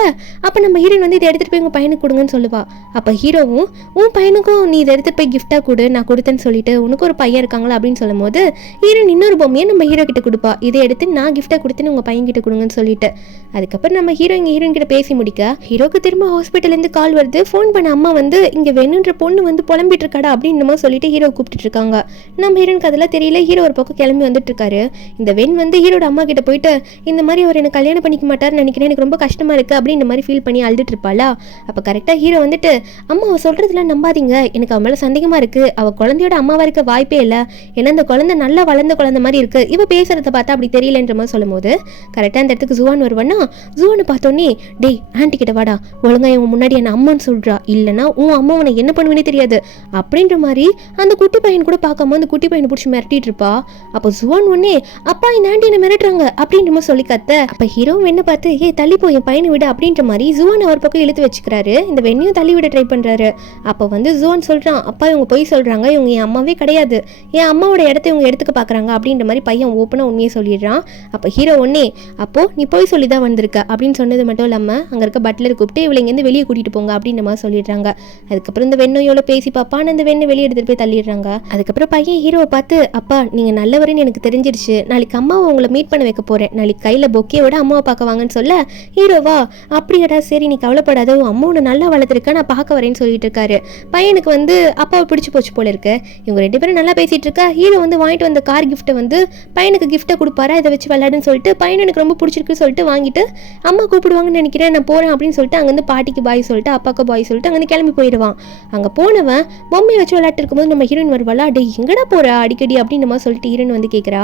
அப்ப நம்ம ஹீரோன் வந்து இதை எடுத்துட்டு போய் உங்க பையனுக்கு கொடுங்கன்னு சொல்லுவா. அப்ப ஹீரோவும் உன் பையனுக்கும் நீ இதை எடுத்துட்டு போய் கிஃப்டா கொடு, நான் கொடுத்தேன்னு சொல்லிட்டு உனக்கு ஒரு பையன் இருக்காங்களா அப்படின்னு சொல்லும் போது ஹீரோன் இன்னொரு பொம்மையை நம்ம ஹீரோ கிட்ட கொடுப்பா. இதை எடுத்து நான் கிஃப்டா கொடுத்தேன்னு உங்க பையன் கிட்ட கொடுங்கன்னு சொல்லிட்டு. அதுக்கப்புறம் நம்ம ஹீரோயின் கிட்ட பேசி முடிக்க ஹீரோக்கு திரும்ப ஹாஸ்பிட்டல் இருந்து கால் வருது. ஃபோன் பண்ண அம்மா வந்து இங்க வேணுன்ற பொண்ணு வந்து புலம்பிட்டு இருக்காடா அப்படின்னு சொல்லிட்டு ஹீரோ கூப்பிட்டு இருக்காங்க. நம்ம ஹீரோனுக்கு அதெல்லாம் தெரியல. ஹீரோ ஒரு பக்கம் கிளம்பி வந்துட்டு இருக்காரு. இந்த வெண் வந்து ஹீரோட அம்மா கிட்ட போயிட்டு இந்த மாதிரி அவர் எனக்கு கல்யாணம் பண்ணிக்க மாட்டாருன்னு நினைக்கிறேன், எனக்கு ரொம்ப கஷ்டமா இருக்கு அப்படின்ற மாதிரி ஃபீல் பண்ணி அழுதுட்டு இருப்பாளா. அப்ப கரெக்டா ஹீரோ வந்துட்டு அம்மா அவ சொல்றதுலாம் நம்பாதீங்க, எனக்கு அவ மேல சந்தேகமா இருக்கு, அவ குழந்தையோட அம்மாவா இருக்க வாய்ப்பே இல்லை, ஏன்னா இந்த குழந்தை நல்லா வளர்ந்த குழந்தை மாதிரி இருக்கு, இவ பேசுறத பார்த்தா அப்படி தெரியலன்ற மாதிரி சொல்லும் போது கரெக்டா அந்த இடத்துக்கு ஜுவான் வருவானா. ஜுவானை பார்த்தோன்னே டேய் ஆன்டி கிட்ட வாடா, ஒழுங்கா இவன் முன்னாடி என்ன அம்மான்னு சொல்றா, இல்லைன்னா உன் அம்மா உன என்ன பண்ணுவேனே தெரியாது அப்படின்ற மாதிரி அந்த குட்டி பையன் கூட பார்க்காம அந்த குட்டி பையனை பிடிச்சி மிரட்டிட்டு இருப்பா. அப்போ ஜுவான் ஒன்னே அப்பா இந்த ஆண்டி என்ன மிரட்டுறாங்க அப்படின்ற மாதிரி சொல்லி கத்த. அப்ப ஹீரோ வெண்ணை பார்த்து ஏ தள்ளி போய் என் பையனை விட அப்படின்ற மாதிரி ஜுவான் அவர் பக்கம் இழுத்து வச்சுக்கிறாரு. இந்த வெண்ணையும் தள்ளி விட ட்ரை பண்றாரு. அப்போ வந்து ஜுவான் சொல்றான் அப்பா இவங்க போய் சொல்றாங்க, இவங்க என் அம்மாவே கிடையாது, என் அம்மாவோட இடத்த இவங்க எடுத்துக்க பாக்குறாங்க அப்படின்ற மாதிரி பையன் ஓப்பனா உண்மையை சொல்லிடுறான். அப்ப ஹீரோ ஒன்னே அப்போ நீ போய் சொல்லி தான் வந்திருக்க அப்படின்னு சொன்னது மட்டும் இல்லாம அங்க இருக்க பட்லர் கூப்பிட்டு இவளை இருந்து வெளியே கூட்டிட்டு போங்க அப்படின்ற மாதிரி சொல்லிடுறாங்க. அதுக்கப்புறம் இந்த வெண்ணையோட பேசி பாப்பான்னு அந்த வெண்ணை வெளியே எடுத்துட்டு போய் தள்ளிடுறாங்க. அதுக்கப்புறம் பையன் ஹீரோவை பார்த்து அப்பா நீங்க நல்லவருன்னு எனக்கு தெரிஞ்சிருச்சு, நாளைக்கு அம்மாவை உங்களை மீட் பண்ண வைக்க போறேன், நாளைக்கு கையில பொக்கையோட அம்மாவை பார்க்க வாங்கன்னு சொல்ல ஹீரோவா அப்படியாடா சரி நீ கவலைப்படாத, உன் அம்மா நல்லா வளர்த்துருக்க, நான் பார்க்க வரேன்னு சொல்லிட்டு இருக்காரு. பையனுக்கு வந்து அப்பாவை பிடிச்சு போச்சு போல இருக்கு. இவங்க 2 பேரும் நல்லா பேசிட்டு இருக்கா. ஹீரோ வந்து வாங்கிட்டு வந்த கார் கிஃப்ட்டை வந்து பையனுக்கு கிஃப்ட்டை கொடுப்பாரா, இதை வச்சு விளையாடுன்னு சொல்லிட்டு பையன் எனக்கு ரொம்ப பிடிச்சிருக்குன்னு சொல்லிட்டு வாங்கிட்டு அம்மா கூப்பிடுவாங்கன்னு நினைக்கிறேன் நான் போறேன் அப்படின்னு சொல்லிட்டு அங்கேருந்து பாட்டிக்கு பாய் சொல்லிட்டு அப்பாவுக்கு பாய் சொல்லிட்டு அங்கேருந்து கிளம்பி போயிடுவான். அங்கே போனவன் பொம்மையை வச்சு விளையாட்டு இருக்கும்போது நம்ம ஹீரோயின் வருவாளா, டே எங்கடா போறா அடிக்கடி அப்படின்னு நம்ம சொல்லிட்டு ஹீரோயின் வந்து கேட்குறா.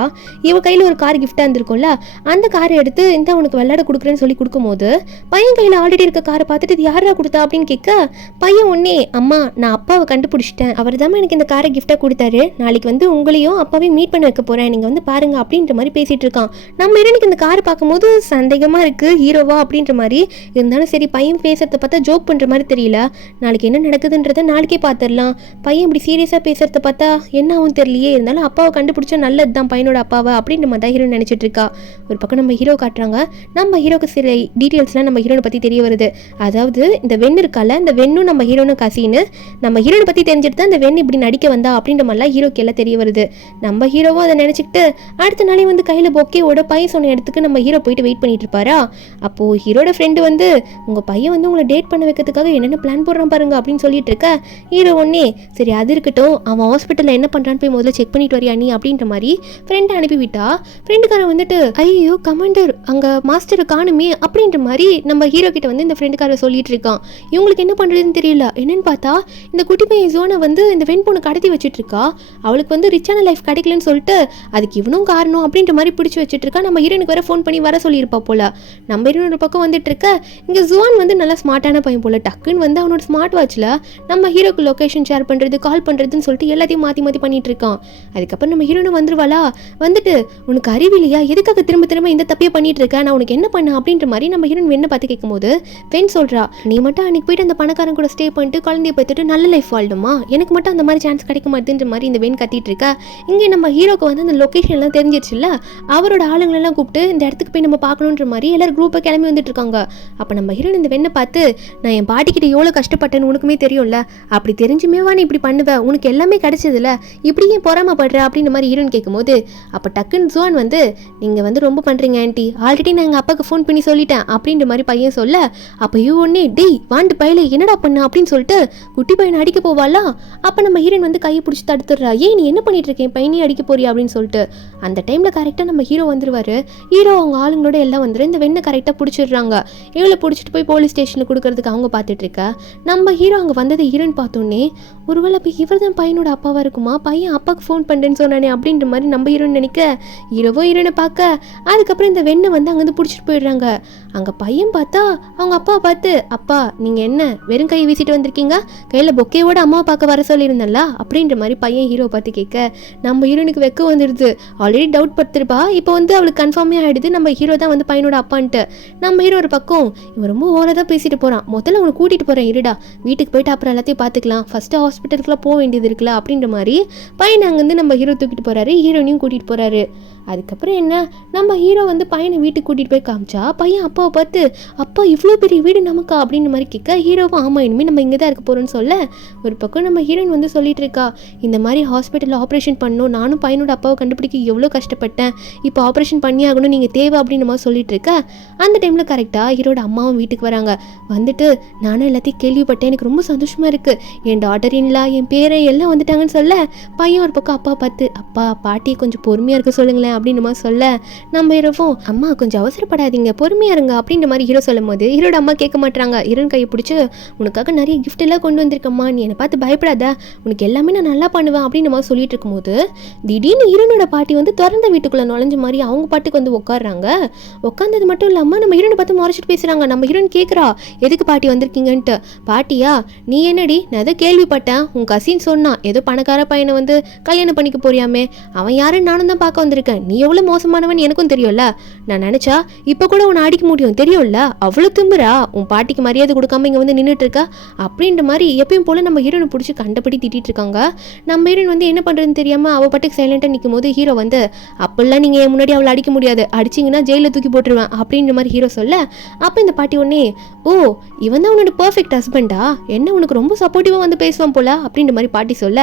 இவ கையில் ஒரு கார் கிஃப்டாக இருந்திருக்கும்ல, அந்த காரை எடுத்து இந்த உனக்கு விளையாட கொடுக்குறேன்னு சொல்லி கொடுக்கும்போது பையன் கையில் ஆல்ரெடி இருக்க காரை பார்த்துட்டு இது யாரா கொடுத்தா அப்படின்னு கேட்க பையன் ஒன்னே அம்மா நான் அப்பாவை கண்டுபிடிச்சிட்டேன், அவர் தான் எனக்கு இந்த காரை கிஃப்டாக கொடுத்தாரு, நாளைக்கு வந்து உங்களையும் அப்பாவையும் மீட் பண்ண வைக்க போறேன், நீங்க வந்து பாருங்க அப்படின்ற மாதிரி பேசிட்டு இருக்கான். நம்ம ஹீரோனுக்கு இந்த காரை பார்க்கும்போது சந்தேகமா இருக்கு, ஹீரோவா அப்படின்ற மாதிரி இருந்தாலும் சரி பையன் பேசுறத பார்த்தா ஜோக் பண்ற மாதிரி தெரியல, நாளைக்கு என்ன நடக்குதுன்றத நாளைக்கே பார்த்துடலாம், பையன் இப்படி சீரியஸா பேசுறத பார்த்தா என்ன ஆகும் தெரியலையே, இருந்தாலும் அப்பாவை கண்டுபிடிச்சா நல்லதுதான் பையனோட அப்பாவை அப்படின்ற மாதிரி தான் ஹீரோ நினைச்சிட்டு இருக்கா. ஒரு பக்கம் நம்ம ஹீரோ காட்டுறாங்க. நம்ம ஹீரோக்கு சில டீட்டெயில்ஸ்லாம் நம்ம ஹீரோனை பத்தி தெரிய வருது. அதாவது இந்த வெண் இருக்கால, இந்த வெண்ணும் நம்ம ஹீரோனும் கசின்னு நம்ம ஹீரோனை பத்தி தெரிஞ்சுட்டு தான் இந்த வெண் இப்படி நடிக்க வந்தா அப்படின்ற மாதிரிலாம் ஹீரோக்கு எல்லாம் தெரிய வருது. நம்ம ஹீரோவும் அதை நினைச்சுக்கிட்டு அடுத்த நாளே வந்து கையில பொக்கேவோட பையன் சொன்ன இடத்துக்கு நம்ம ஹீரோ போயிட்டு வெயிட் பண்ணிட்டு இருப்பாரா. அப்போ ஹீரோட ஃப்ரெண்டு வந்து உங்க பையன் வந்து உங்களை டேட் பண்ண வைக்கிறதுக்காக என்னென்ன பிளான் போடுறான் பாருங்க அப்படின்னு சொல்லிட்டு இருக்க. ஹீரோ ஒன்னே சரி அது இருக்கட்டும், அவன் ஹாஸ்பிட்டல்ல என்ன பண்றான்னு போய் முதல்ல செக் பண்ணிட்டு வரியா நீ அப்படின்ற மாதிரி ஃப்ரெண்டை அனுப்பிவிட்டா. ஃப்ரெண்டுக்காரன் வந்துட்டு ஐயோ கமாண்டர் அங்க மாஸ்டரை காணுமே அப்படின்ற மாதிரி நம்ம ஹீரோ கிட்ட வந்து இந்த ஃப்ரெண்டுக்காரர் சொல்லிட்டு இருக்கான். இவங்களுக்கு என்ன பண்றதுன்னு தெரியல. என்னன்னு பார்த்தா இந்த குட்டி பையன் ஜோனை வந்து இந்த வெண் பொண்ணு கடத்தி வச்சுட்டு இருக்கா. அவளுக்கு வந்து ரிச்சான லைஃப் கிடைக்கலன்னு சொல்லிட்டு அதுக்கு இவனும் காரணம் அப்படின்ற மாதிரி பிடிச்சி வச்சுட்டு இருக்கா. நம்ம ஹீரோனுக்கு வேற ஃபோன் பண்ணி வர சொல்லியிருப்பா போல. நம்ம ஹீரோனோட பக்கம் வந்துட்டு இருக்க. இங்க ஜுவான் வந்து நல்லா ஸ்மார்ட்டான பையன் போல. டக்குன்னு வந்து அவனோட ஸ்மார்ட் வாட்ச்ல நம்ம ஹீரோக்கு லொகேஷன் ஷேர் பண்றது கால் பண்றதுன்னு சொல்லிட்டு எல்லாத்தையும் மாத்தி மாத்தி பண்ணிட்டு இருக்கான். அதுக்கப்புறம் நம்ம ஹீரோனும் வந்துருவாளா. வந்துட்டு உனக்கு அறிவில்லையா, எதுக்காக திரும்ப திரும்ப இந்த தப்பையே பண்ணிட்டு இருக்க, நான் உனக்கு என்ன பண்ண அப்படின்ற மாதிரி நம்ம ஹீரோன் வெண்ணை பார்த்து கேட்கும்போது வெண் சொல்றா நீ மட்டும் அன்னைக்கு போயிட்டு அந்த பணக்காரன் கூட ஸ்டே பண்ணிட்டு குழந்தைய பார்த்துட்டு நல்ல லைஃப் வாழ்டுமா, எனக்கு மட்டும் அந்த மாதிரி சான்ஸ் கிடைக்க மாட்டேன்ற மாதிரி இந்த வெண் கத்திட்டு இருக்கா. இங்கே நம்ம ஹீரோக்கு வந்து அந்த லொகேஷன் எல்லாம் தெரிஞ்சிருச்சுல்ல, அவரோட ஆளுங்களெல்லாம் கூப்பிட்டு இந்த இடத்துக்கு போய் நம்ம பார்க்கணுன்ற மாதிரி எல்லாரும் குரூப்பை கிளம்பி வந்துட்டு இருக்காங்க. அப்போ நம்ம ஹீரோன் இந்த வெண்ணை பார்த்து நான் என் பாட்டிக்கிட்ட எவ்வளோ கஷ்டப்பட்டேன்னு உனக்குமே தெரியும்ல, அப்படி தெரிஞ்சுமேவா நீ இப்படி பண்ணுவேன், உனக்கு எல்லாமே கிடைச்சதுல இப்படி ஏன் பொறாமப்படுற அப்படின்ற மாதிரி ஹீரோன் கேட்கும்போது அப்போ டக்குன்னு ஜுவான் வந்து நீங்கள் வந்து ரொம்ப பண்ணுறீங்க ஆன்ட்டி, ஆல்ரெடி நான் எங்கள் அப்பாவுக்கு ஃபோன் பண்ணி சொல்லிட்டேன் அப்படின்ற மாதிரி பையன் சொல்ல அப்போ ஒன்னே டேய் வாண்டு பையில என்னடா பண்ண அப்படின்னு சொல்லிட்டு குட்டி பையனை அடிக்க போவாளா. அப்போ நம்ம ஹீரோன் வந்து கையை பிடிச்சி தடுத்துடுறா. நீ என்ன பண்ணிட்டு இருக்கேன் பையனே அடிக்க போறியா அப்படின்னு சொல்லிட்டு. அந்த டைம்ல கரெக்டாக நம்ம ஹீரோ வந்துருவாரு. ஹீரோ அவங்க ஆளுங்களோட எல்லாம் வந்துரு இந்த வெண்ணை கரெக்டாக பிடிச்சிடுறாங்க. இவளை பிடிச்சிட்டு போய் போலீஸ் ஸ்டேஷனுக்கு கொடுக்கறதுக்கு அவங்க பார்த்துட்டு இருக்க. நம்ம ஹீரோ அங்கே வந்தது ஹீரோன்னு பார்த்தோன்னே ஒருவேளை இப்போ இவர் தான் பையனோட அப்பாவா இருக்குமா, பையன் அப்பாவுக்கு ஃபோன் பண்ணுறேன்னு சொன்னானே அப்படின்ற மாதிரி நம்ம ஹீரோன்னு நினைக்க ஹீரோனை பார்க்க அதுக்கப்புறம் இந்த வெண்ணை வந்து அங்கேருந்து பிடிச்சிட்டு போயிடுறாங்க. அங்கே பையன் பார்த்தா அவங்க அப்பாவை பார்த்து அப்பா நீங்கள் என்ன வெறும் கையை வீசிட்டு வந்திருக்கீங்க, கையில் பொக்கையோட அம்மாவை பார்க்க வர சொல்லியிருந்தேன்ல அப்படின்ற மாதிரி பையன் ஹீரோ பார்த்து கேட்க நம்ம ஹீரோனுக்கு வெக்க வந்துடுது. ஆல்ரெடி டவுட் படுத்திருப்பா, இப்போ வந்து அவளுக்கு கன்ஃபார்மே ஆகிடுது நம்ம ஹீரோ தான் வந்து பையனோட அப்பான்ட்டு. நம்ம ஹீரோ ஒரு பக்கம் இவன் ரொம்ப ஓவராக தான் பேசிட்டு போகிறான், முதல்ல உனக்கு கூட்டிகிட்டு போகிறேன் இருடா, வீட்டுக்கு போயிட்டு அப்புறம் எல்லாத்தையும் பார்த்துக்கலாம், ஃபஸ்ட்டு ஹாஸ்பிட்டலுக்குலாம் போக வேண்டியது இருக்குல்ல அப்படின்ற மாதிரி பையனை அங்கேருந்து நம்ம ஹீரோ தூக்கிட்டு போகிறாரு, ஹீரோனையும் கூட்டிகிட்டு போகிறாரு. அதுக்கப்புறம் என்ன, நம்ம ஹீரோ வந்து பையனை வீட்டுக்கு கூட்டிகிட்டு போய் காமிச்சா பையன் அப்பாவை பார்த்து அப்பா இவ்வளோ பெரிய வீடு நமக்கா அப்படின்ற மாதிரி கேட்க ஹீரோவும் ஆமாம் இனிமேல் நம்ம இங்கே தான் இருக்க போகிறோன்னு சொல்ல ஒரு பக்கம் நம்ம ஹீரோயின் வந்து சொல்லிட்டு இருக்கா, இந்த மாதிரி ஹாஸ்பிட்டலில் ஆப்ரேஷன் பண்ணணும், நானும் பையனோட அப்பாவை கண்டுபிடிக்க எவ்வளோ கஷ்டப்பட்டேன், இப்போ ஆப்ரேஷன் பண்ணி ஆகணும், நீங்கள் தேவை அப்படின்னு மாதிரி சொல்லிட்டு இருக்க. அந்த டைமில் கரெக்டாக ஹீரோட அம்மாவும் வீட்டுக்கு வராங்க. வந்துட்டு நானும் எல்லாத்தையும் கேள்விப்பட்டேன், எனக்கு ரொம்ப சந்தோஷமாக இருக்குது, என் டாட்டர் இன்லா என் பேரை எல்லாம் வந்துட்டாங்கன்னு சொல்ல பையன் ஒரு பக்கம் அப்பா பார்த்து அப்பா பாட்டியை கொஞ்சம் பொறுமையாக இருக்க சொல்லுங்களேன் அப்படின்னு மாதிரி சொல்ல நம்ம ஹீரோவும் அம்மா கொஞ்சம் அவசரப்படாதீங்க பொறுமையாக இருங்க அப்படின்ற மாதிரி ஹீரோ சொல்லும் போது ஹீரோட அம்மா கேட்க மாட்டாங்க. ஹீரோன் கையை பிடிச்சி உனக்காக நிறைய கிஃப்ட் எல்லாம் கொண்டு வந்திருக்கம்மா, நீ என்னை பார்த்து பயப்படாத, உனக்கு எல்லாமே நான் நல்லா பண்ணுவேன் அப்படின்னு மாதிரி சொல்லிட்டு இருக்கும்போது திடீர்னு ஹீரோனோட பாட்டி வந்து திறந்த வீட்டுக்குள்ளே நுழைஞ்ச மாதிரி அவங்க பாட்டுக்கு வந்து உட்காடுறாங்க. உட்காந்தது மட்டும் இல்லாமல் நம்ம ஹீரோனை பார்த்து முறைச்சிட்டு பேசுகிறாங்க. நம்ம ஹீரோன் கேட்குறா எதுக்கு பாட்டி வந்திருக்கீங்கன்ட்டு. பாட்டியா நீ என்னடி, நான் எதோ கேள்விப்பட்டேன், உன் கசின் சொன்னான் ஏதோ பணக்கார பையனை வந்து கல்யாணம் பண்ணிக்க போறியாமே, அவன் யாருன்னு நானும் தான் பார்க்க வந்திருக்கேன், நீ எவ்வளோ மோசமானவன் எனக்கும் தெரியும்ல, நான் நினச்சா இப்போ கூட உன்னை அடிக்க முடியும் தெரியும்ல, அவ்வளோ திம்புறா, உன் பாட்டிக்கு மரியாதை கொடுக்காம இங்கே வந்து நின்றுட்டு இருக்கா அப்படின்ற மாதிரி எப்பயும் போல் நம்ம ஹீரோனை பிடிச்சி கண்டபடி திட்டிட்டு இருக்காங்க. நம்ம ஹீரோன் வந்து என்ன பண்ணுறதுன்னு தெரியாமல் அவள் பாட்டுக்கு சைலண்டாக நிற்கும் போது ஹீரோ வந்து அப்படிலாம் நீங்கள் என் முன்னாடி அவளை அடிக்க முடியாது, அடிச்சிங்கன்னா ஜெயிலில் தூக்கி போட்டுருவேன் அப்படின்ற மாதிரி ஹீரோ சொல்ல அப்போ இந்த பாட்டி ஒன்னே ஓ இவன் தான் உன்னோட பர்ஃபெக்ட் ஹஸ்பண்டா, என்ன உனக்கு ரொம்ப சப்போர்ட்டிவாக வந்து பேசுவான் போல அப்படின்ற மாதிரி பாட்டி சொல்ல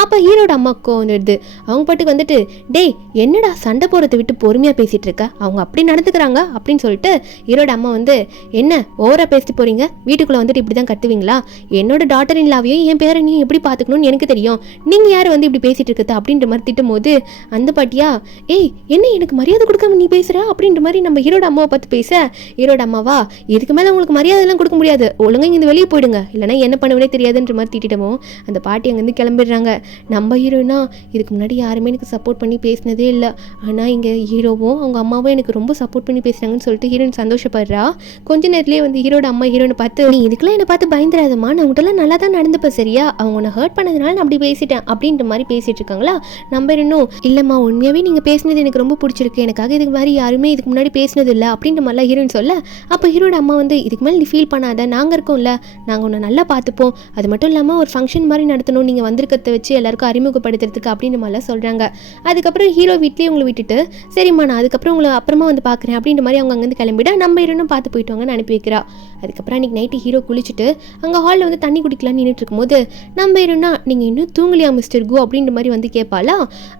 அப்போ ஹீரோட அம்மாவுக்கு வந்துடுது. அவங்க பாட்டுக்கு வந்துட்டு டேய் என்னடா சண்டை போகிறத விட்டு பொறுமையாக பேசிகிட்டு இருக்க, அவங்க அப்படி நடந்துக்கிறாங்க அப்படின்னு சொல்லிட்டு ஹீரோட அம்மா வந்து என்ன ஓவராக பேசிட்டு போகிறீங்க, வீட்டுக்குள்ளே வந்துட்டு இப்படி தான் கத்துவீங்களா, என்னோட டாட்டர் இன்லாவையும் என் பேரனையும் எப்படி பார்த்துக்கணும்னு எனக்கு தெரியும், நீங்கள் யார் வந்து இப்படி பேசிகிட்டு இருக்குது அப்படின்ற மாதிரி திட்டும் போது அந்த பாட்டியா ஏய் என்ன எனக்கு மரியாதை கொடுக்காம நீ பேசுகிற அப்படின்ற மாதிரி நம்ம ஹீரோட அம்மாவை பார்த்து பேச ஹீரோட அம்மாவா இதுக்கு மேலே உங்களுக்கு மரியாதைலாம் கொடுக்க முடியாது, ஒழுங்காக இங்கே வெளியே போயிடுங்க இல்லைனா என்ன பண்ணுவனே தெரியாதுன்ற மாதிரி திட்டிட்டமோ அந்த பாட்டி அங்கேருந்து கிளம்பிடுறாங்க. நம்ம ஹீரோனா இதுக்கு முன்னாடி யாருமே எனக்கு சப்போர்ட் பண்ணி பேசினதே இல்லை, ஆனால் இங்கே ஹீரோவும் அவங்க அம்மாவும் எனக்கு ரொம்ப சப்போர்ட் பண்ணி பேசுகிறாங்கன்னு சொல்லிட்டு ஹீரோயின் சந்தோஷப்படுறா. கொஞ்ச நேரத்துலேயே வந்து ஹீரோட அம்மா ஹீரோனை பார்த்து நீ இதுக்கெல்லாம் என்னை பார்த்து பயந்துடாதம்மா, நான் உங்கள்கிட்ட நல்லா தான் நடந்துப்பேன் சரியா, அவங்க உன்னை ஹர்ட் பண்ணதுனால நான் அப்படி பேசிட்டேன் அப்படின்ற மாதிரி பேசிட்டு இருக்காங்களா. நம்ம இன்னும் இல்லைம்மா உண்மையாகவே நீங்கள் பேசினது எனக்கு ரொம்ப பிடிச்சிருக்கு, எனக்காக இதுக்கு மாதிரி யாருமே இதுக்கு முன்னாடி பேசினது இல்லை அப்படின்ற மாதிரிலாம் ஹீரோயின் சொல்ல அப்போ ஹீரோட அம்மா வந்து இதுக்கு மேலே நீ ஃபீல் பண்ணாத, நாங்கள் இருக்கோம்ல, நாங்கள் உன்னை நல்லா பார்த்துப்போம், அது மட்டும் இல்லாமல் ஒரு ஃபங்க்ஷன் மாதிரி நடத்தணும், நீங்கள் வந்திருக்கிறத வச்சு எல்லாருக்கும் அறிமுகப்படுத்துறதுக்கு அப்படின்ற மாதிரிலாம் சொல்கிறாங்க. அதுக்கப்புறம் ஹீரோ வீட்லேயே உங்களை விட்டுட்டு சரிம்மா நான் அதுக்கப்புறம் உங்களை அப்புறமா வந்து பார்க்குறேன் அப்படின்ற மாதிரி அவங்க அங்கேருந்து கிளம்பிட நம்ம ஹீரோனும் பார்த்து போயிட்டுவாங்கன்னு அனுப்பி வைக்கிறா. அதுக்கப்புறம் அன்றைக்கி நைட்டு ஹீரோ குளிச்சுட்டு அங்கே ஹாலில் வந்து தண்ணி குடிக்கலான்னு நின்றுட்டு இருக்கும்போது நம்ம ஹீரோனா நீங்கள் இன்னும் தூங்கலையா மிஸ்டர் கோ அப்படின்ற மாதிரி வந்து கேட்பாளா.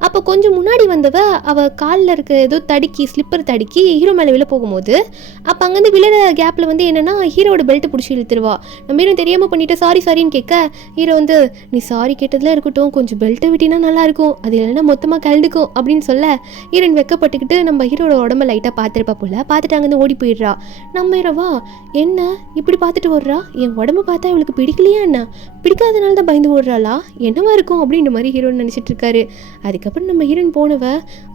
அப்போ கொஞ்சம் முன்னாடி வந்தவ அவள் காலில் இருக்க ஏதோ தடுக்கி ஸ்லிப்பர் தடுக்கி ஹீரோ மேலே விழ போகும்போது அப்போ அங்கேருந்து விழுற கேப்பில் வந்து என்னென்னா ஹீரோட பெல்ட்டை பிடிச்சி இழுத்துருவா. நம்ம ஹீரோ தெரியாமல் பண்ணிட்டு சாரின்னு கேட்க ஹீரோ வந்து நீ சாரி கேட்டதில் இருக்கட்டும், கொஞ்சம் பெல்ட்டை விட்டினா நல்லாயிருக்கும், அது இல்லைன்னா மொத்தமாக கலந்துக்கும் அப்படின்னு சொல்ல ஹீரோயின் வெக்கப்பட்டுக்கிட்டு நம்ம ஹீரோட உடம்ப லைட்டாக பார்த்துருப்பா போல பார்த்துட்டு அங்கேருந்து ஓடி போயிடுறா. நம்ம ஹீரோவா என்ன இப்படி பார்த்துட்டு ஓடுறா, என் உடம்பு பார்த்தா இவளுக்கு பிடிக்கலையா என்ன, பிடிக்காதனால தான் பயந்து ஓடுறாளா, என்னவா இருக்கும் அப்படின்ற மாதிரி ஹீரோயின் நினச்சிட்டு இருக்காரு. அதுக்கப்புறம் நம்ம ஹீரோயின் போனவ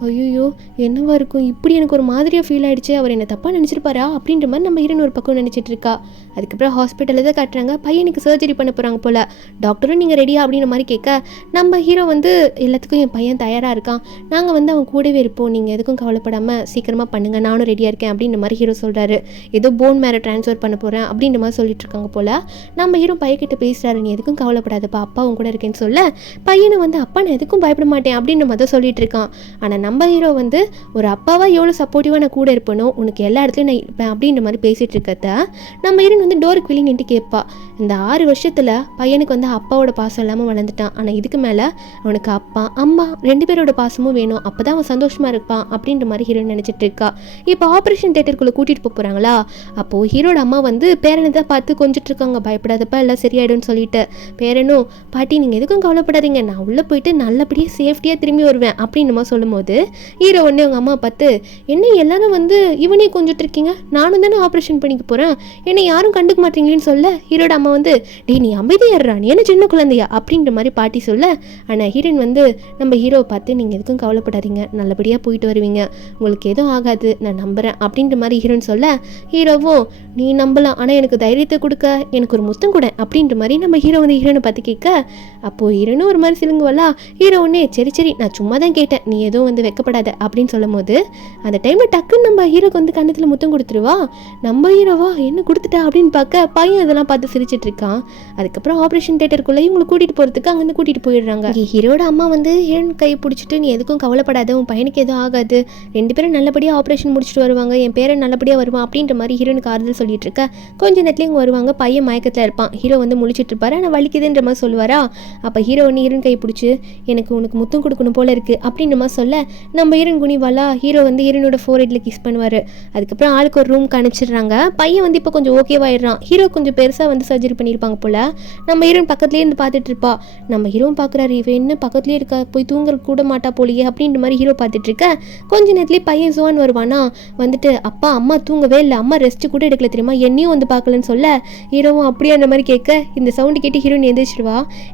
ஐயோ என்னவா இருக்கும், இப்படி எனக்கு ஒரு மாதிரியாக ஃபீல் ஆகிடுச்சு, அவர் என்னை தப்பாக நினச்சிருப்பாரா அப்படின்ற மாதிரி நம்ம ஹீரோயின் ஒரு பக்கம் நினச்சிட்டு இருக்கா. அதுக்கப்புறம் ஹாஸ்பிட்டலில் தான் காட்டுறாங்க பையனுக்கு சர்ஜரி பண்ண போகிறாங்க போல். டாக்டரும் நீங்கள் ரெடியா அப்படின்ற மாதிரி கேட்க நம்ம ஹீரோ வந்து எல்லாத்துக்கும் என் பையன் தயாராக இருக்கான், நாங்கள் வந்து அவன் கூடவே இருப்போம், நீங்கள் எதுக்கும் கவலைப்படாமல் சீக்கிரமாக பண்ணுங்கள், நானும் ரெடியாக இருக்கேன் அப்படின்ற மாதிரி ஹீரோ சொல்கிறாரு. ஏதோ போன் மேரோ ட்ரான்ஸ்ஃபர் பண்ண போகிறேன் அப்படின்ற மாதிரி சொல்லிட்டு இருக்காங்க போல். நம்ம ஹீரோ பையன்கிட்ட பேசுகிறாரு, நீ எதுக்கும் கவலைப்படாதப்பா அப்பாவும் கூட இருக்கேன்னு சொல்ல பையனை வந்து அப்பா நான் எதுக்கும் பயப்பட மாட்டேன் அப்படின்ற மாதிரி தான் சொல்லிட்டு இருக்கான். ஆனால் நம்ம ஹீரோ வந்து ஒரு அப்பாவாக எவ்வளோ சப்போர்ட்டிவாக நான் கூட இருப்பேனோ உனக்கு எல்லா இடத்துலையும் நான் இருப்பேன் அப்படின்ற மாதிரி பேசிகிட்டு இருக்கத நம்ம ஹீரோன் வந்து டோருக்கு வெளியே நின்று கேட்பா. இந்த 6 வருஷத்தில் பையனுக்கு வந்து அப்பாவோட பாசம் இல்லாமல் வளர்ந்துட்டான், ஆனால் இதுக்கு மேலே அவனுக்கு அப்பா அம்மா 2 பேரோட பாசமும் வேணும், அப்போ தான் அவன் சந்தோஷமாக இருப்பான் அப்படின்ற மாதிரி ஹீரோயின் நினச்சிட்டு இருக்கா. இப்போ ஆப்ரேஷன் தேட்டருக்குள்ளே கூட்டிகிட்டு போகிறாங்களா, அப்போது ஹீரோட அம்மா வந்து பேரனை தான் பார்த்து கொஞ்சிட்டு இருக்காங்க, பயப்படாதப்பா எல்லாம் சரியாயிடும்னு சொல்லிட்டு. பேரனும் பாட்டி நீங்கள் எதுக்கும் கவலைப்படாதீங்க, நான் உள்ளே போயிட்டு நல்லபடியாக சேஃப்டியாக திரும்பி வருவேன் அப்படின்னு மாதிரி சொல்லும்போது ஹீரோ உடனே அவங்க அம்மா பார்த்து என்ன எல்லாரும் வந்து இவனே கொஞ்சிட்டு இருக்கீங்க, நானும் தானே ஆப்ரேஷன் பண்ணிக்க போகிறேன், என்னை யாரும் கண்டுக்க மாட்டீங்களேன்னு சொல்ல ஹீரோட அம்மா வந்து டே நீ அமைதியாடுறா, நீ என்ன சின்ன குழந்தையா அப்படின்ற மாதிரி பாட்டி சொல்ல, ஆனால் ஹீரோயின் வந்து நம்ம ஹீரோவை பார்த்து நீங்கள் எதுக்கும் கவலைப்படாதீங்க, நல்லபடியாக போயிட்டு வருவீங்க, உங்களுக்கு எதுவும் ஆகாது நான் நம்புகிறேன் அப்படின்ற மாதிரி ஹீரோயின் சொல்ல, ஹீரோவும் நீ நம்பலாம் ஆனால் எனக்கு தைரியத்தை கொடுக்க எனக்கு ஒரு முத்தம் கூட அப்படின்ற மாதிரி நம்ம ஹீரோ வந்து ஹீரோனை பார்த்து கேட்க, அப்போது ஹீரோனும் ஒரு மாதிரி சிலுங்குவலா, ஹீரோவுன்னே சரி சரி நான் சும்மா தான் கேட்டேன், நீ எதுவும் வந்து வைக்கப்படாத அப்படின்னு சொல்லும் போது அந்த டைமில் டக்குன்னு நம்ம ஹீரோக்கு வந்து கண்ணத்தில் முத்தம் கொடுத்துருவா. நம்ம ஹீரோவா என்ன கொடுத்துட்டா அப்படின்னு பார்க்க பையன் இதெல்லாம் பார்த்து சிரிச்சிட்டு இருக்கான். அதுக்கப்புறம் ஆப்ரேஷன் தியேட்டருக்குள்ளே இவங்களை கூட்டிகிட்டு போகிறதுக்கு அங்கேருந்து கூட்டிகிட்டு போயிடுறாங்க. ஹீரோட அம்மா வந்து ஹீரோன் கை பிடிச்சிட்டு நீ எதுக்கும் கவலைப்படாத, உன் பையனுக்கு எதுவும் ஆகாது, 2 பேரும் நல்லபடியாக ஆப்ரேஷன் முடிச்சுட்டு வருவாங்க, என் பேரன் நல்லபடியாக வருவான் அப்படின்ற மாதிரி ஹீரோனுக்கு ஆறுதல் சொல்லிட்டு இருக்க, கொஞ்ச நேரத்துலேயும் இங்கே வருவாங்க. பையன் மயக்கத்தில் இருப்பான், ஹீரோ வந்து முழிச்சிட்டு இருப்பாரு, ஆனால் வலிக்குதுன்ற மாதிரி சொல்லுவாரா. அப்போ ஹீரோ ஒன்று ஹீரோன் கை பிடிச்சி எனக்கு உனக்கு முத்தம் கொடுக்கணும் போல இருக்குது அப்படின்ற மாதிரி சொல்ல, நம்ம ஹீரோன் குனிவாலா, ஹீரோ வந்து ஹீரோனோட ஃபோர்ஹெட்டில் கிஸ் பண்ணுவார். அதுக்கப்புறம் ஆளுக்கு ஒரு ரூம்க்கு அனுப்பிச்சிடுறாங்க. பையன் வந்து இப்போ கொஞ்சம் ஓகேவாயிடுறான். ஹீரோ கொஞ்சம் பெருசாக வந்து சர்ஜரி பண்ணியிருப்பாங்க போல். நம்ம ஹீரோன் பக்கத்துலேயே இருந்து பார்த்துட்டு இருப்பா. நம்ம ஹீரோவும் பார்க்குறாரு, இவன் என்ன பக்கத்துலேயே இருக்கா, போய் தூங்க கூட மாட்டா போலியே அப்படின்ற மாதிரி ஹீரோ பார்த்துட்டு இருக்க, கொஞ்ச நேரத்துலேயே பையன் ஜுவான் வருவானா, வந்துட்டு அப்பா அம்மா தூங்கவே இல்லை, அம்மா ரெஸ்ட் கூட எடுக்கல தெரியுமா, என்னையும் வந்து பார்க்கலன்னு சொல்ல, ஹீரோவும் அப்படியே அந்த மாதிரி கேட்க இந்த சவுண்டு கேட்டு ஹீரோயின்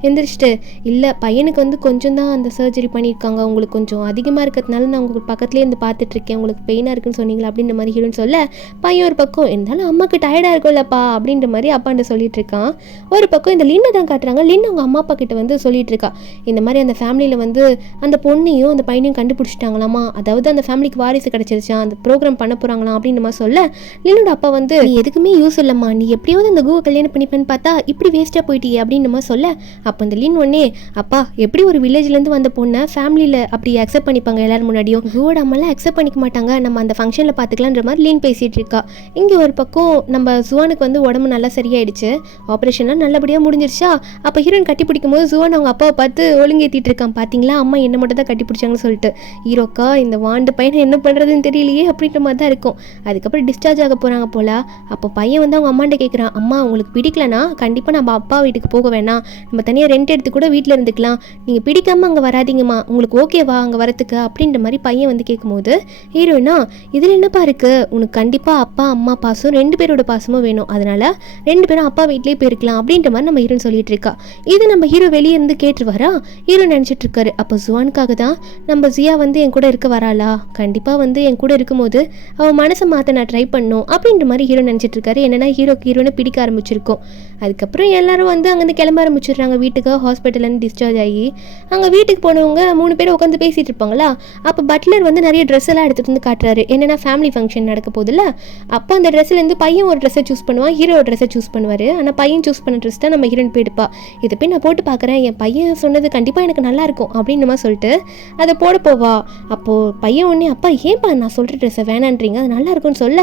எந்திரிச்சிட்டு இல்லை பையனுக்கு வந்து கொஞ்சம் தான் அந்த சர்ஜரி பண்ணியிருக்காங்க, உங்களுக்கு கொஞ்சம் அதிகமாக இருக்கிறதுனால நான் உங்களுக்கு பக்கத்துலேயே இருந்து பார்த்துட்ருக்கேன், உங்களுக்கு பெயினாக இருக்குன்னு சொன்னீங்களா அப்படின்ற மாதிரி ஹீரோன்னு சொல்ல, பையன் ஒரு பக்கம் இருந்தாலும் அம்மாவுக்கு டயர்டாக இருக்கும்லப்பா அப்படின்ற மாதிரி அப்பாண்ட சொல்லிட்டு இருக்கான். ஒரு பக்கம் இந்த லின்னை தான் காட்டுறாங்க. லின்னு அவங்க அம்மா அப்பா கிட்ட வந்து சொல்லிட்டு இருக்கா, இந்த மாதிரி அந்த ஃபேமிலியில் வந்து அந்த பொண்ணையும் அந்த பையனையும் கண்டுபிடிச்சிட்டாங்களாமா, அதாவது அந்த ஃபேமிலிக்கு வாரிசு கிடைச்சிருச்சா, அந்த ப்ரோக்ராம் பண்ண போகிறாங்களாம் அப்படின்ற மாதிரி சொல்ல, லின்னோட அப்பா வந்து நீ எதுக்குமே யூஸ் இல்லைம்மா, நீ எப்படியாவது அந்த கூவை கல்யாணம் பண்ணிப்பேன்னு பார்த்தா இப்படி வேஸ்ட்டாக போயிட்டியே அப்படின்னு மாதிரி சொல்ல, அப்போ அந்த லின் ஒன்னே அப்பா எப்படி ஒரு வில்லேஜ்லேருந்து வந்த பொண்ணை ஃபேமிலியில் அப்படி அக்செப்ட் பண்ணிப்பாங்க எல்லாரும் முன்னாடியும், கூவோட அம்மாலாம் அக்செப்ட் பண்ணிக்க மாட்டாங்க, நம்ம அந்த ஃபங்க்ஷனில் பார்த்துக்கலான்ற மாதிரி லீன் பேசிகிட்டு இருக்கா. இங்கே ஒரு பக்கம் நம்ம ஜுவானுக்கு வந்து உடம்பு நல்லா சரியாயிடுச்சு, ஆப்ரேஷன்லாம் நல்லபடியாக முடிஞ்சிருச்சா. அப்போ ஹீரோயின் கட்டி பிடிக்கும் போது ஜுவான் அவங்க அப்பாவை பார்த்து ஒழுங்கேற்றிட்டு இருக்கான், பார்த்தீங்களா அம்மா என்ன மட்டும் தான் கட்டி பிடிச்சாங்கன்னு சொல்லிட்டு. ஹீரோக்கா இந்த வாண்டு பையனை என்ன பண்ணுறதுன்னு தெரியலையே அப்படின்ற மாதிரி தான் இருக்கும். அதுக்கப்புறம் டிஸ்சார்ஜ் ஆக போகிறாங்க போல. அப்போ பையன் வந்து அவங்க அம்மாண்ட கேட்குறான், அம்மா உங்களுக்கு பிடிக்கலனா கண்டிப்பாக நம்ம அப்பா வீட்டுக்கு போக வேணாம், நம்ம தனியாக ரெண்ட் எடுத்து கூட வீட்டில் இருந்துக்கலாம், நீங்கள் பிடிக்காமல் அங்கே வராதிங்கம்மா, உங்களுக்கு ஓகேவா அங்கே வரத்துக்கு அப்படின்ற மாதிரி பையன் வந்து கேட்கும்போது ஹீரோயினா இதில் என்னப்பா இருக்குது, உனக்கு கண்டிப்பாக அப்பா அம்மா பாசம் 2 பேரோட பாசமும் வேணும், அதனால் 2 பேரும் அப்பா வீட்லேயே போயிருக்கலாம் அப்படின்ற மாதிரி நம்ம ஹீரோன்னு சொல்லிட்டு இருக்கா. இது நம்ம ஹீரோ வெளியே இருந்து கேட்டுருவாரா. ஹீரோ நினச்சிட்டு இருக்காரு, அப்போ ஜுவானுக்காக தான் நம்ம ஜியா வந்து என் கூட இருக்க வராளா, கண்டிப்பாக வந்து என் கூட இருக்கும்போது அவன் மனசை மாற்ற நான் ட்ரை பண்ணும் அப்படின்ற மாதிரி ஹீரோ நினச்சிட்டு இருக்காரு. என்னன்னா ஹீரோனை பிடிக்க ஆரம்பிச்சிருக்கோம். அதுக்கப்புறம் எல்லாரும் வந்து அங்கேருந்து கிளம்ப ஆரம்பிச்சிடுறாங்க வீட்டுக்கு. ஹாஸ்பிட்டல்லேருந்து டிஸ்சார்ஜ் ஆகி அங்கே வீட்டுக்கு போனவங்க 3 பேர் உட்காந்து பேசிகிட்டு இருப்பாங்களா. அப்போ பட்லர் வந்து நிறைய ட்ரெஸ் எல்லாம் எடுத்துகிட்டு வந்து காட்டுறாரு. என்னென்னா ஃபேமிலி ஃபங்க்ஷன் நடக்க போதில்ல, அப்போ அந்த ட்ரெஸ்லேருந்து பையன் ஒரு ட்ரெஸ்ஸை சூஸ் பண்ணுவான், ஹீரோ ஒரு ட்ரெஸ்ஸை சூஸ் பண்ணுவார். ஆனால் பையன் சூஸ் பண்ண ட்ரெஸ் தான் நம்ம ஹீரோயின் போயிடுப்பா. இதை போய் நான் போட்டு பார்க்குறேன், என் பையன் சொன்னது கண்டிப்பாக எனக்கு நல்லாயிருக்கும் அப்படின்னு மாதிரி சொல்லிட்டு அதை போட போவா. அப்போது பையன் ஒன்றே அப்பா ஏன்ப்பா நான் சொல்கிற ட்ரெஸ்ஸை வேணான்றீங்க, அது நல்லா இருக்கும்னு சொல்ல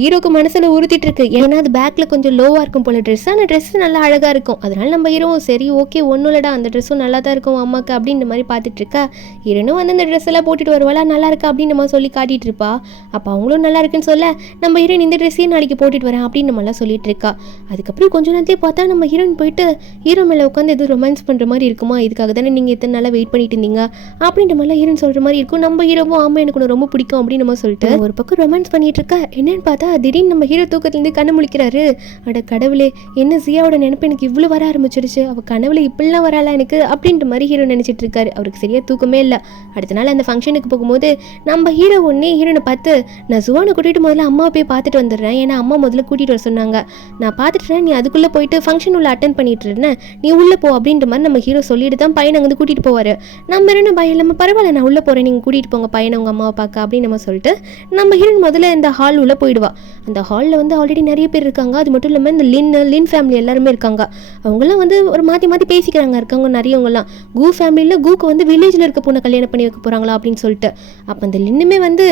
ஹீரோக்கு மனசில் உறுத்திட்டு இருக்கு. ஏன்னா அது பேக்கில் கொஞ்சம் லோவாக இருக்கும் போல ட்ரெஸ், ஆனால் ட்ரெஸ் நல்லா அழகாக இருக்கும். அதனால நம்ம ஹீரோவும் சரி ஓகே ஒன்றும் இல்லடா அந்த ட்ரெஸ்ஸும் நல்லா தான் இருக்கும் அம்மாவுக்கு அப்படின்ற மாதிரி பார்த்துட்டு இருக்கா. ஹீரோனும் வந்து அந்த ட்ரெஸ் எல்லாம் போட்டுட்டு வருவாளா, நல்லா இருக்கா அப்படின்னு நம்ம சொல்லி காட்டிட்டு இருப்பா. அப்போ அவங்களும் நல்லா இருக்குன்னு சொல்ல நம்ம ஹீரோயின் இந்த ட்ரெஸ்ஸையும் நாளைக்கு போட்டுட்டு வரேன் அப்படின்னு நம்மளாம் சொல்லிட்டு இருக்கா. அதுக்கப்புறம் கொஞ்ச நேரத்தையே பார்த்தா நம்ம ஹீரோயின் போயிட்டு ஹீரோ மேலே உட்காந்து எதுவும் ரொமான்ஸ் பண்ணுற மாதிரி இருக்குமா, இதுக்காக தானே நீங்கள் எத்தனை நாளாக வெயிட் பண்ணிட்டு இருந்தீங்க அப்படின்ற மாதிரிலாம் ஹீரோயின் சொல்கிற மாதிரி இருக்கும். நம்ம ஹீரோவும் ஆமாம் எனக்கு உனக்கு ரொம்ப பிடிக்கும் அப்படின்னு நம்ம சொல்லிட்டு ஒரு பக்கம் ரொமான்ஸ் பண்ணிட்டு இருக்கா. என்னன்னு பார்த்தா திடீர்னு நம்ம ஹீரோ தூக்கத்துலேருந்து கண்ணு முழிக்கிறாரு. அட கடவுளே என்ன ஜியாவோட நினைப்பு எனக்கு இவ்வளோ வர ஆரம்பிச்சிருச்சு, அவள் கனவுல இப்படிலாம் வராளா எனக்கு அப்படின்ற மாதிரி ஹீரோ நினச்சிட்டு இருக்காரு. அவருக்கு சரியாக தூக்கமே இல்லை. அடுத்த நாள் அந்த ஃபங்க்ஷனுக்கு போகும்போது நம்ம ஹீரோ ஒன்றே ஹீரோனை பார்த்து நான் ஜுவானை கூட்டிகிட்டு முதல்ல அம்மாவை போய் பார்த்துட்டு வந்துடுறேன், ஏன்னா அம்மா முதல்ல கூட்டிகிட்டு வர சொன்னாங்க, நான் பார்த்துட்டுறேன், நீ அதுக்குள்ளே போயிட்டு ஃபங்க்ஷன் உள்ள அட்டன் பண்ணிட்டு இருந்தேன், நீ உள்ளே போ அப்படின்ற மாதிரி நம்ம ஹீரோ சொல்லிட்டு தான் பையனை வந்து கூட்டிகிட்டு போவார். நம்ம ரெண்டு பயம் இல்லாமல் பரவாயில்ல நான் உள்ளே போகிறேன், நீங்கள் கூட்டிகிட்டு போங்க பையனை உங்கள் அம்மாவை பார்க்க அப்படின்னு நம்ம சொல்லிட்டு நம்ம ஹீரோன் முதல்ல இந்த ஹால் உள்ளே போயிடுவா. அந்த ஹாலில் வந்து ஆல்ரெடி நிறைய பேர் இருக்காங்க. அது மட்டும் இல்லாமல் இந்த லின் ஃபேமிலி எல்லாருமே இருக்காங்க. அவங்களாம் வந்து ஒரு மாற்றி பேசிக்கிறாங்க இருக்காங்க நிறையவங்கலாம். கூ ஃபேமிலியில் கூக்கு வந்து வில்லேஜில் இருக்க பொண்ணை கல்யாணம் பண்ணி வைக்க போகிறாங்களா அப்படின்னு சொல்லிட்டு. அப்போ அந்த லின்னுமே வந்து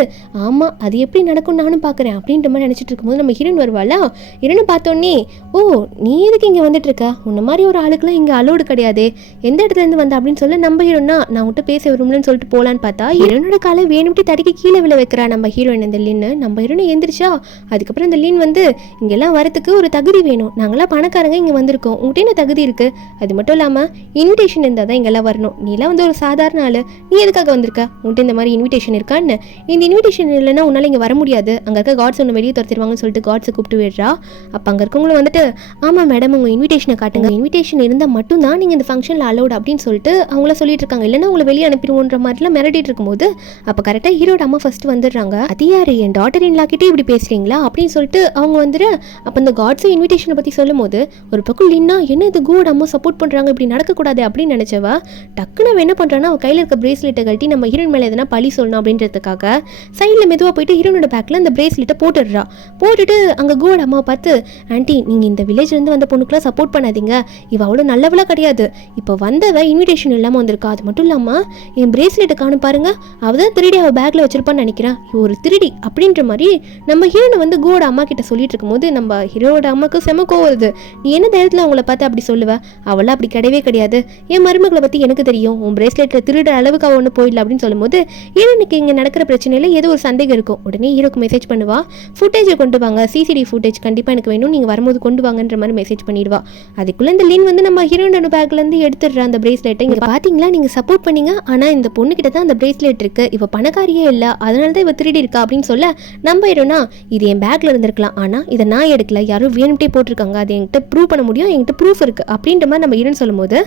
ஆமாம் அது எப்படி நடக்கும் நானும் பார்க்குறேன் அப்படின்ற மாதிரி நினச்சிட்டு இருக்கும்போது நம்ம ஹீரோன் வருவாளா. ஹீரோனை பார்த்தோன்னே ஓ நீ எதுக்கு இங்கே வந்துட்டு இருக்க, உன்ன மாதிரி ஒரு ஆளுக்குலாம் இங்கே அலோடு கிடையாது, எந்த இடத்துலேருந்து வந்த அப்படின்னு சொல்ல நம்ம ஹீரோனா நான் உன்கிட்ட பேச விரும்பலன்னு சொல்லிட்டு போகலான்னு பார்த்தா ஹீரோனோட காலை வேணும்ட்டு தடுக்கி கீழே விழ வைக்கிறா நம்ம ஹீரோயின். இந்த லின்னு நம்ம ஹீரோனை எந்திரிச்சா. அதுக்கப்புறம் இந்த லின் வந்து இங்கெல்லாம் வரத்துக்கு ஒரு தகுதி வேணும், நாங்களாம் பணக்காரங்க இங்கே வந்திருக்கோம், உங்கள்கிட்ட என்ன தகுதி இருக்குது, அது மட்டும் இல்லாமல் இன்விடேஷன் இருந்தால் தான் இங்கெல்லாம் வரணும், நீலாம் வந்து ஒரு சாதாரண ஆள், நீ எதுக்காக வந்திருக்க, உங்கள்கிட்ட இந்த மாதிரி இன்விடேஷன் இருக்கான்னு, இந்த இன்விடேஷன் இல்லைன்னா உன்னால் இங்கே வர முடியாது, அங்கே இருக்க காட்ஸ் ஒன்று வெளியே துரத்திடுவாங்கன்னு சொல்லிட்டு காட்ஸை கூப்பிட்டு விடுறா. அப்போ அங்கே இருக்கவங்களும் வந்துட்டு ஆமாம் மேடம் உங்கள் இன்விடேஷனை காட்டுங்க, இன்விடேஷன் இருந்தால் மட்டும்தான் நீங்கள் இந்த ஃபங்க்ஷனில் அலௌட் அப்படின்னு சொல்லிட்டு அவங்கள சொல்லிட்டு இருக்காங்க. இல்லைன்னா உங்களை வெளியே அனுப்பிடுவோன்ற மாதிரிலாம் மிரட்டிட்டு இருக்கும்போது அப்போ கரெக்டாக ஹீரோட அம்மா ஃபர்ஸ்ட் வந்துடுறாங்க. அது யார் என் டாட்டர் இன்லாக்கிட்டே இப்படி பேசுகிறீங்களா அப்படின்னு சொல்லிட்டு அவங்க வந்துட்டு அப்போ இந்த காட்ஸை இன்விடேஷனை பற்றி சொல்லும் போது ஒரு பக்கம் லின்னா என்ன இது கோட் அம்மா சப்போர்ட் பண்ணுறாங்க இப்படி நடக்கக்கூடாது அப்படின்னு நினச்சவா டக்குன்னு அவன் என்ன பண்ணுறான்னா அவள் கையில் இருக்க பிரேஸ்லெட்டை கட்டி நம்ம ஹீரோன் மேலே எதனா பழி சொல்லணும் அப்படின்றதுக்காக சைடில் மெதுவாக போயிட்டு ஹீரோனோட பேக்கில் அந்த பிரேஸ்லெட்டை போட்டுட்டு அங்கே கோட் அம்மா பார்த்து ஆண்டி நீங்கள் இந்த வில்லேஜ்லேருந்து வந்த பொண்ணுக்குலாம் சப்போர்ட் பண்ணாதீங்க, இவ அவ்வளோ நல்லவளாக கிடையாது, இப்போ வந்தவ இன்விடேஷன் இல்லாமல் வந்திருக்கா, அது மட்டும் இல்லாமல் என் பிரேஸ்லெட்டை காணும் பாருங்க அவள் தான் திருடி அவள் பேக்கில் வச்சிருப்பான்னு நினைக்கிறேன், ஒரு திருடி அப்படின்ற மாதிரி நம்ம ஹீரோனை வந்து கோட அம்மா கிட்ட சொல்லிட்டு இருக்கும்போது நம்ம ஹீரோட அம்மாவுக்கு செம கோவம் வருது. நீ என்ன தைரியத்தில் அவங்கள பார்த்து அப்படி சொல்லுவ, அவளாம் அப்படி கிடையவே கிடையாது, என் மருமகளை பற்றி எனக்கு தெரியும், உன் பிரேஸ்லெட்டில் திருட அளவுக்கு அவள் ஒன்று போயிடல அப்படின்னு சொல்லும்போது ஹீரோனுக்கு இங்கே நடக்கிற பிரச்சனையில் ஏதோ ஒரு சந்தேகம் இருக்கும். உடனே ஹீரோக்கு மெசேஜ் பண்ணுவா, ஃபுட்டேஜை கொண்டு வாங்க, சிசிடிவி ஃபுட்டேஜ் கண்டிப்பாக எனக்கு வேணும், நீங்கள் வரும்போது கொண்டு வாங்கன்ற மாதிரி மெசேஜ் பண்ணிடுவா. அதுக்குள்ளே இந்த லின் வந்து நம்ம ஹீரோனோட பேக்லேருந்து எடுத்துடுற அந்த பிரேஸ்லெட்டை இங்கே பார்த்தீங்களா நீங்கள் சப்போர்ட் பண்ணீங்க, ஆனால் இந்த பொண்ணுக்கிட்ட தான் அந்த பிரேஸ்லெட் இருக்குது, இவ பணக்காரியே இல்லை அதனால தான் இவ திருடி இருக்கா அப்படின்னு சொல்ல நம்ம ஹீரோனா இது என் பேக்கில் இருந்திருக்கலாம், ஆனால் இதை நான் எடுக்கல, யாரும் வேணும்ட்டே போட்டிருக்காங்க, அது என்கிட்ட ப்ரூவ் பண்ண முடியும், என்கிட்ட ப்ரூஃப் இருக்குது அப்படின்ற மாதிரி நம்ம ஹீரோன்னு சொல்லும்போது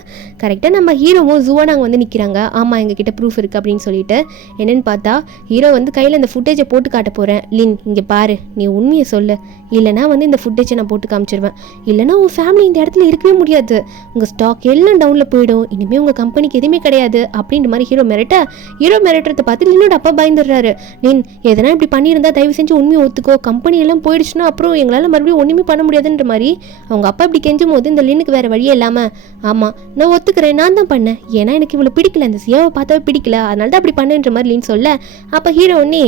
கரெக்டாக நம்ம ஹீரோவும் ஜுவானாங்க வந்து நிற்கிறாங்க. ஆமாம் எங்ககிட்ட ப்ரூஃப் இருக்குது அப்படின்னு சொல்லிட்டு என்னென்னு பார்த்தா ஹீரோ வந்து கையில் அந்த ஃபுட்டேஜை போட்டு காட்ட போகிறேன், லின் இங்கே பாரு நீ உண்மையை சொல்லு, இல்லைனா வந்து இந்த ஃபுட்டேஜை நான் போட்டு காமிச்சிருவேன், இல்லைனா உன் ஃபேமிலி இந்த இடத்துல இருக்கவே முடியாது, உங்கள் ஸ்டாக் எல்லாம் டவுனில் போயிடும், இனிமேல் உங்கள் கம்பெனிக்கு எதுவுமே கிடையாது அப்படின்ற மாதிரி ஹீரோ மிரட்டுறதை பார்த்து லின்னோட அப்பா பயந்துடுறாரு. லின் எதனா இப்படி பண்ணியிருந்தா தயவு செஞ்சு உண்மையை ஒத்துக்கோ, கம்பெனி எல்லாம் போயிடுச்சுன்னா அப்புறம் எங்களால் மறுபடியும் ஒன்றுமே பண்ண முடியாதுன்ற மாதிரி அவங்க அப்பா இப்படி கெஞ்சும் போது இந்த லின்னுக்கு வேறு வழியே இல்லாமல் ஆமாம் நான் ஒத்துக்கிறேன், நான் தான் பண்ணேன், ஏன்னா எனக்கு இவ்வளோ பிடிக்கல, அந்த சியாவை பார்த்தாவே பிடிக்கல, அதனால தான் அப்படி பண்ணுன்ற மாதிரி லின் சொல்ல அப்போ ஹீரோ ஒன்னே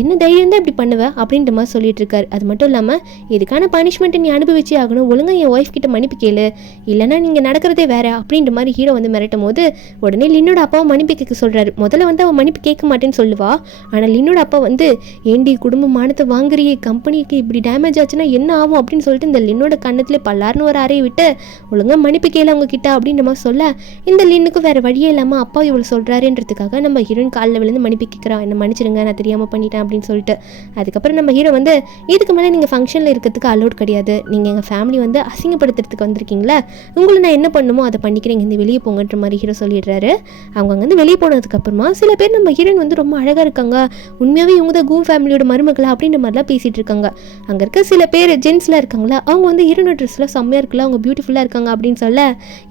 என்ன தைரியம் தான் இப்படி பண்ணுவேன் அப்படின்ற மாதிரி சொல்லிட்டு இருக்காரு. அது மட்டும் இல்லாமல் இதுக்கான பனிஷ்மெண்ட்டை நீ அனுபவிச்சே ஆகணும், ஒழுங்காக என் ஒய்ஃப் கிட்ட மன்னிப்பு கேளு, இல்லைன்னா நீங்கள் நடக்கிறதே வேற அப்படின்ற மாதிரி ஹீரோ வந்து மிரட்டும் போது உடனே லின்னோட அப்பாவும் மன்னிப்பு கேட்க சொல்கிறாரு. முதல்ல வந்து அவன் மன்னிப்பு கேட்க மாட்டேன்னு சொல்லுவா, ஆனால் லின்னோட அப்பா வந்து ஏண்டி குடும்பமானத்தை வாங்குறியே, கம்பெனிக்கு இப்படி டேமேஜ் ஆச்சுன்னா என்ன ஆகும் அப்படின்னு சொல்லிட்டு இந்த லின்னோட கண்ணத்துல பல்லாருன்னு ஒரு அறையை விட்டு ஒழுங்காக மன்னிப்பு கேளு அவங்க கிட்ட அப்படின்ற மாதிரி சொல்ல இந்த லின்னுக்கு வேற வழியே இல்லாமல் அப்பா இவ்வளோ சொல்கிறாருன்றதுக்காக நம்ம ஹீரோயின் காலில் விழுந்து மன்னிப்பு கேட்குறான், என்ன மன்னிச்சிருங்க நான் தெரியாமல் பண்ணிட்டேன் அப்படின்னு சொல்லிட்டு. அதுக்கப்புறம் நம்ம ஹீரோ வந்து இதுக்கு மேலே நீங்கள் ஃபங்க்ஷனில் இருக்கிறதுக்கு அலோட் கிடையாது, நீங்கள் எங்கள் ஃபேமிலி வந்து அசிங்கப்படுத்துறதுக்கு வந்திருக்கீங்களா, உங்களை நான் என்ன பண்ணுமோ அதை பண்ணிக்கிறேன், இங்கே வெளியே போங்கன்ற மாதிரி ஹீரோ சொல்லிடுறாரு. அவங்க அங்கேருந்து வெளியே போனதுக்கப்புறமா சில பேர் நம்ம ஹீரோயின் வந்து ரொம்ப அழகாக இருக்காங்க, உண்மையாகவே இவங்க தான் கூம் ஃபேமிலியோட மருமகளா அப்படின்ற மாதிரிலாம் பேசிகிட்டு இருக்காங்க. அங்கே இருக்க சில பேர் ஜென்ஸ்லாம் இருக்காங்களா அவங்க வந்து ஹீரோனோட ட்ரெஸ்லாம் செம்மையாக இருக்குல்ல, அவங்க பியூட்டிஃபுல்லாக இருக்காங்க அப்படின்னு சொல்ல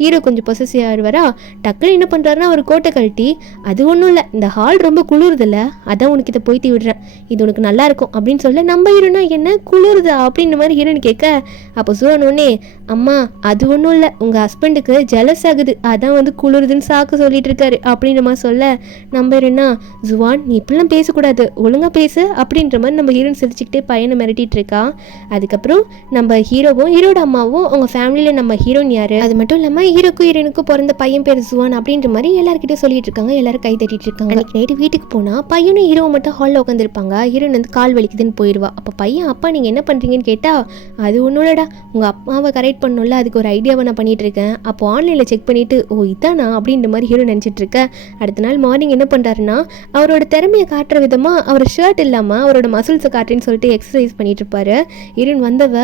ஹீரோ கொஞ்சம் பொசசிவ் ஆகிடுவாரா. டக்குன்னு என்ன பண்ணுறாருன்னா ஒரு கோட்டை கழட்டி அது ஒன்றும் இல்லை இந்த ஹால் ரொம்ப குளிருதில்ல அதான் உனக்கு இதை போய்த்தி விடுறேன், இது உனக்கு நல்லா இருக்கும் அப்படின்னு சொல்ல நம்ம ஹீரோனா என்ன குளிருதா அப்படின்ற மாதிரி ஹீரோன்னு கேட்க அப்போ சூழனோடனே அம்மா அது ஒன்றும் இல்லை உங்கள் ஹஸ்பண்டுக்கு ஜெலஸ் ஆகுது அதான் வந்து குளிருதுன்னு சாக்கு சொல்லிட்டு இருக்காரு அப்படின்ற மாதிரி சொல்ல நம்ம ஹீரோனா ஜுவான் நீ இப்படிலாம் பேசக்கூடாது ஒழுங்காக பேசு அப்படின்ற மாதிரி நம்ம ஹீரோன் சிரிச்சுக்கிட்டே பையனை மிரட்டிட்டு இருக்கா. அதுக்கப்புறம் நம்ம ஹீரோவும் ஹீரோட அம்மாவும் அவங்க ஃபேமிலியில் நம்ம ஹீரோன் யார், அது மட்டும் இல்லாமல் ஹீரோக்கும் ஹீரோனுக்கும் பிறந்த பையன் பேர் ஜுவான் அப்படின்ற மாதிரி எல்லாருக்கிட்டே சொல்லிட்டு இருக்காங்க. எல்லாரும் கை தட்டிட்டு இருக்காங்க. நைட்டு வீட்டுக்கு போனால் பையனும் ஹீரோவை மட்டும் ஹாலில் உட்காந்துருப்பாங்க. ஹீரோன் வந்து கால் வலிக்குதுன்னு போயிடுவா. அப்போ பையன் அப்பா நீங்கள் என்ன பண்ணுறீங்கன்னு கேட்டால் அது ஒன்றும்லடா உங்கள் அப்பாவை கரெக்ட் பண்ணணும்ல அதுக்கு ஒரு ஐடியாவை நான் பண்ணிட்டு இருக்கேன். அப்போ ஆன்லைனில் செக் பண்ணிவிட்டு ஓ இதானா அப்படின்ற மாதிரி ஹீரோ நினச்சிட்டு இருக்கேன். அடுத்த நாள் மார்னிங் என்ன பண்ணுறாருன்னா அவரோட திறமையை காட்டுற விதமாக அவர் ஷர்ட் இல்லாமல் அவரோட மசில்ஸை காட்டுறேன்னு சொல்லிட்டு எக்ஸசைஸ் பண்ணிட்டு இருப்பாரு. ஹீரோன் வந்தவ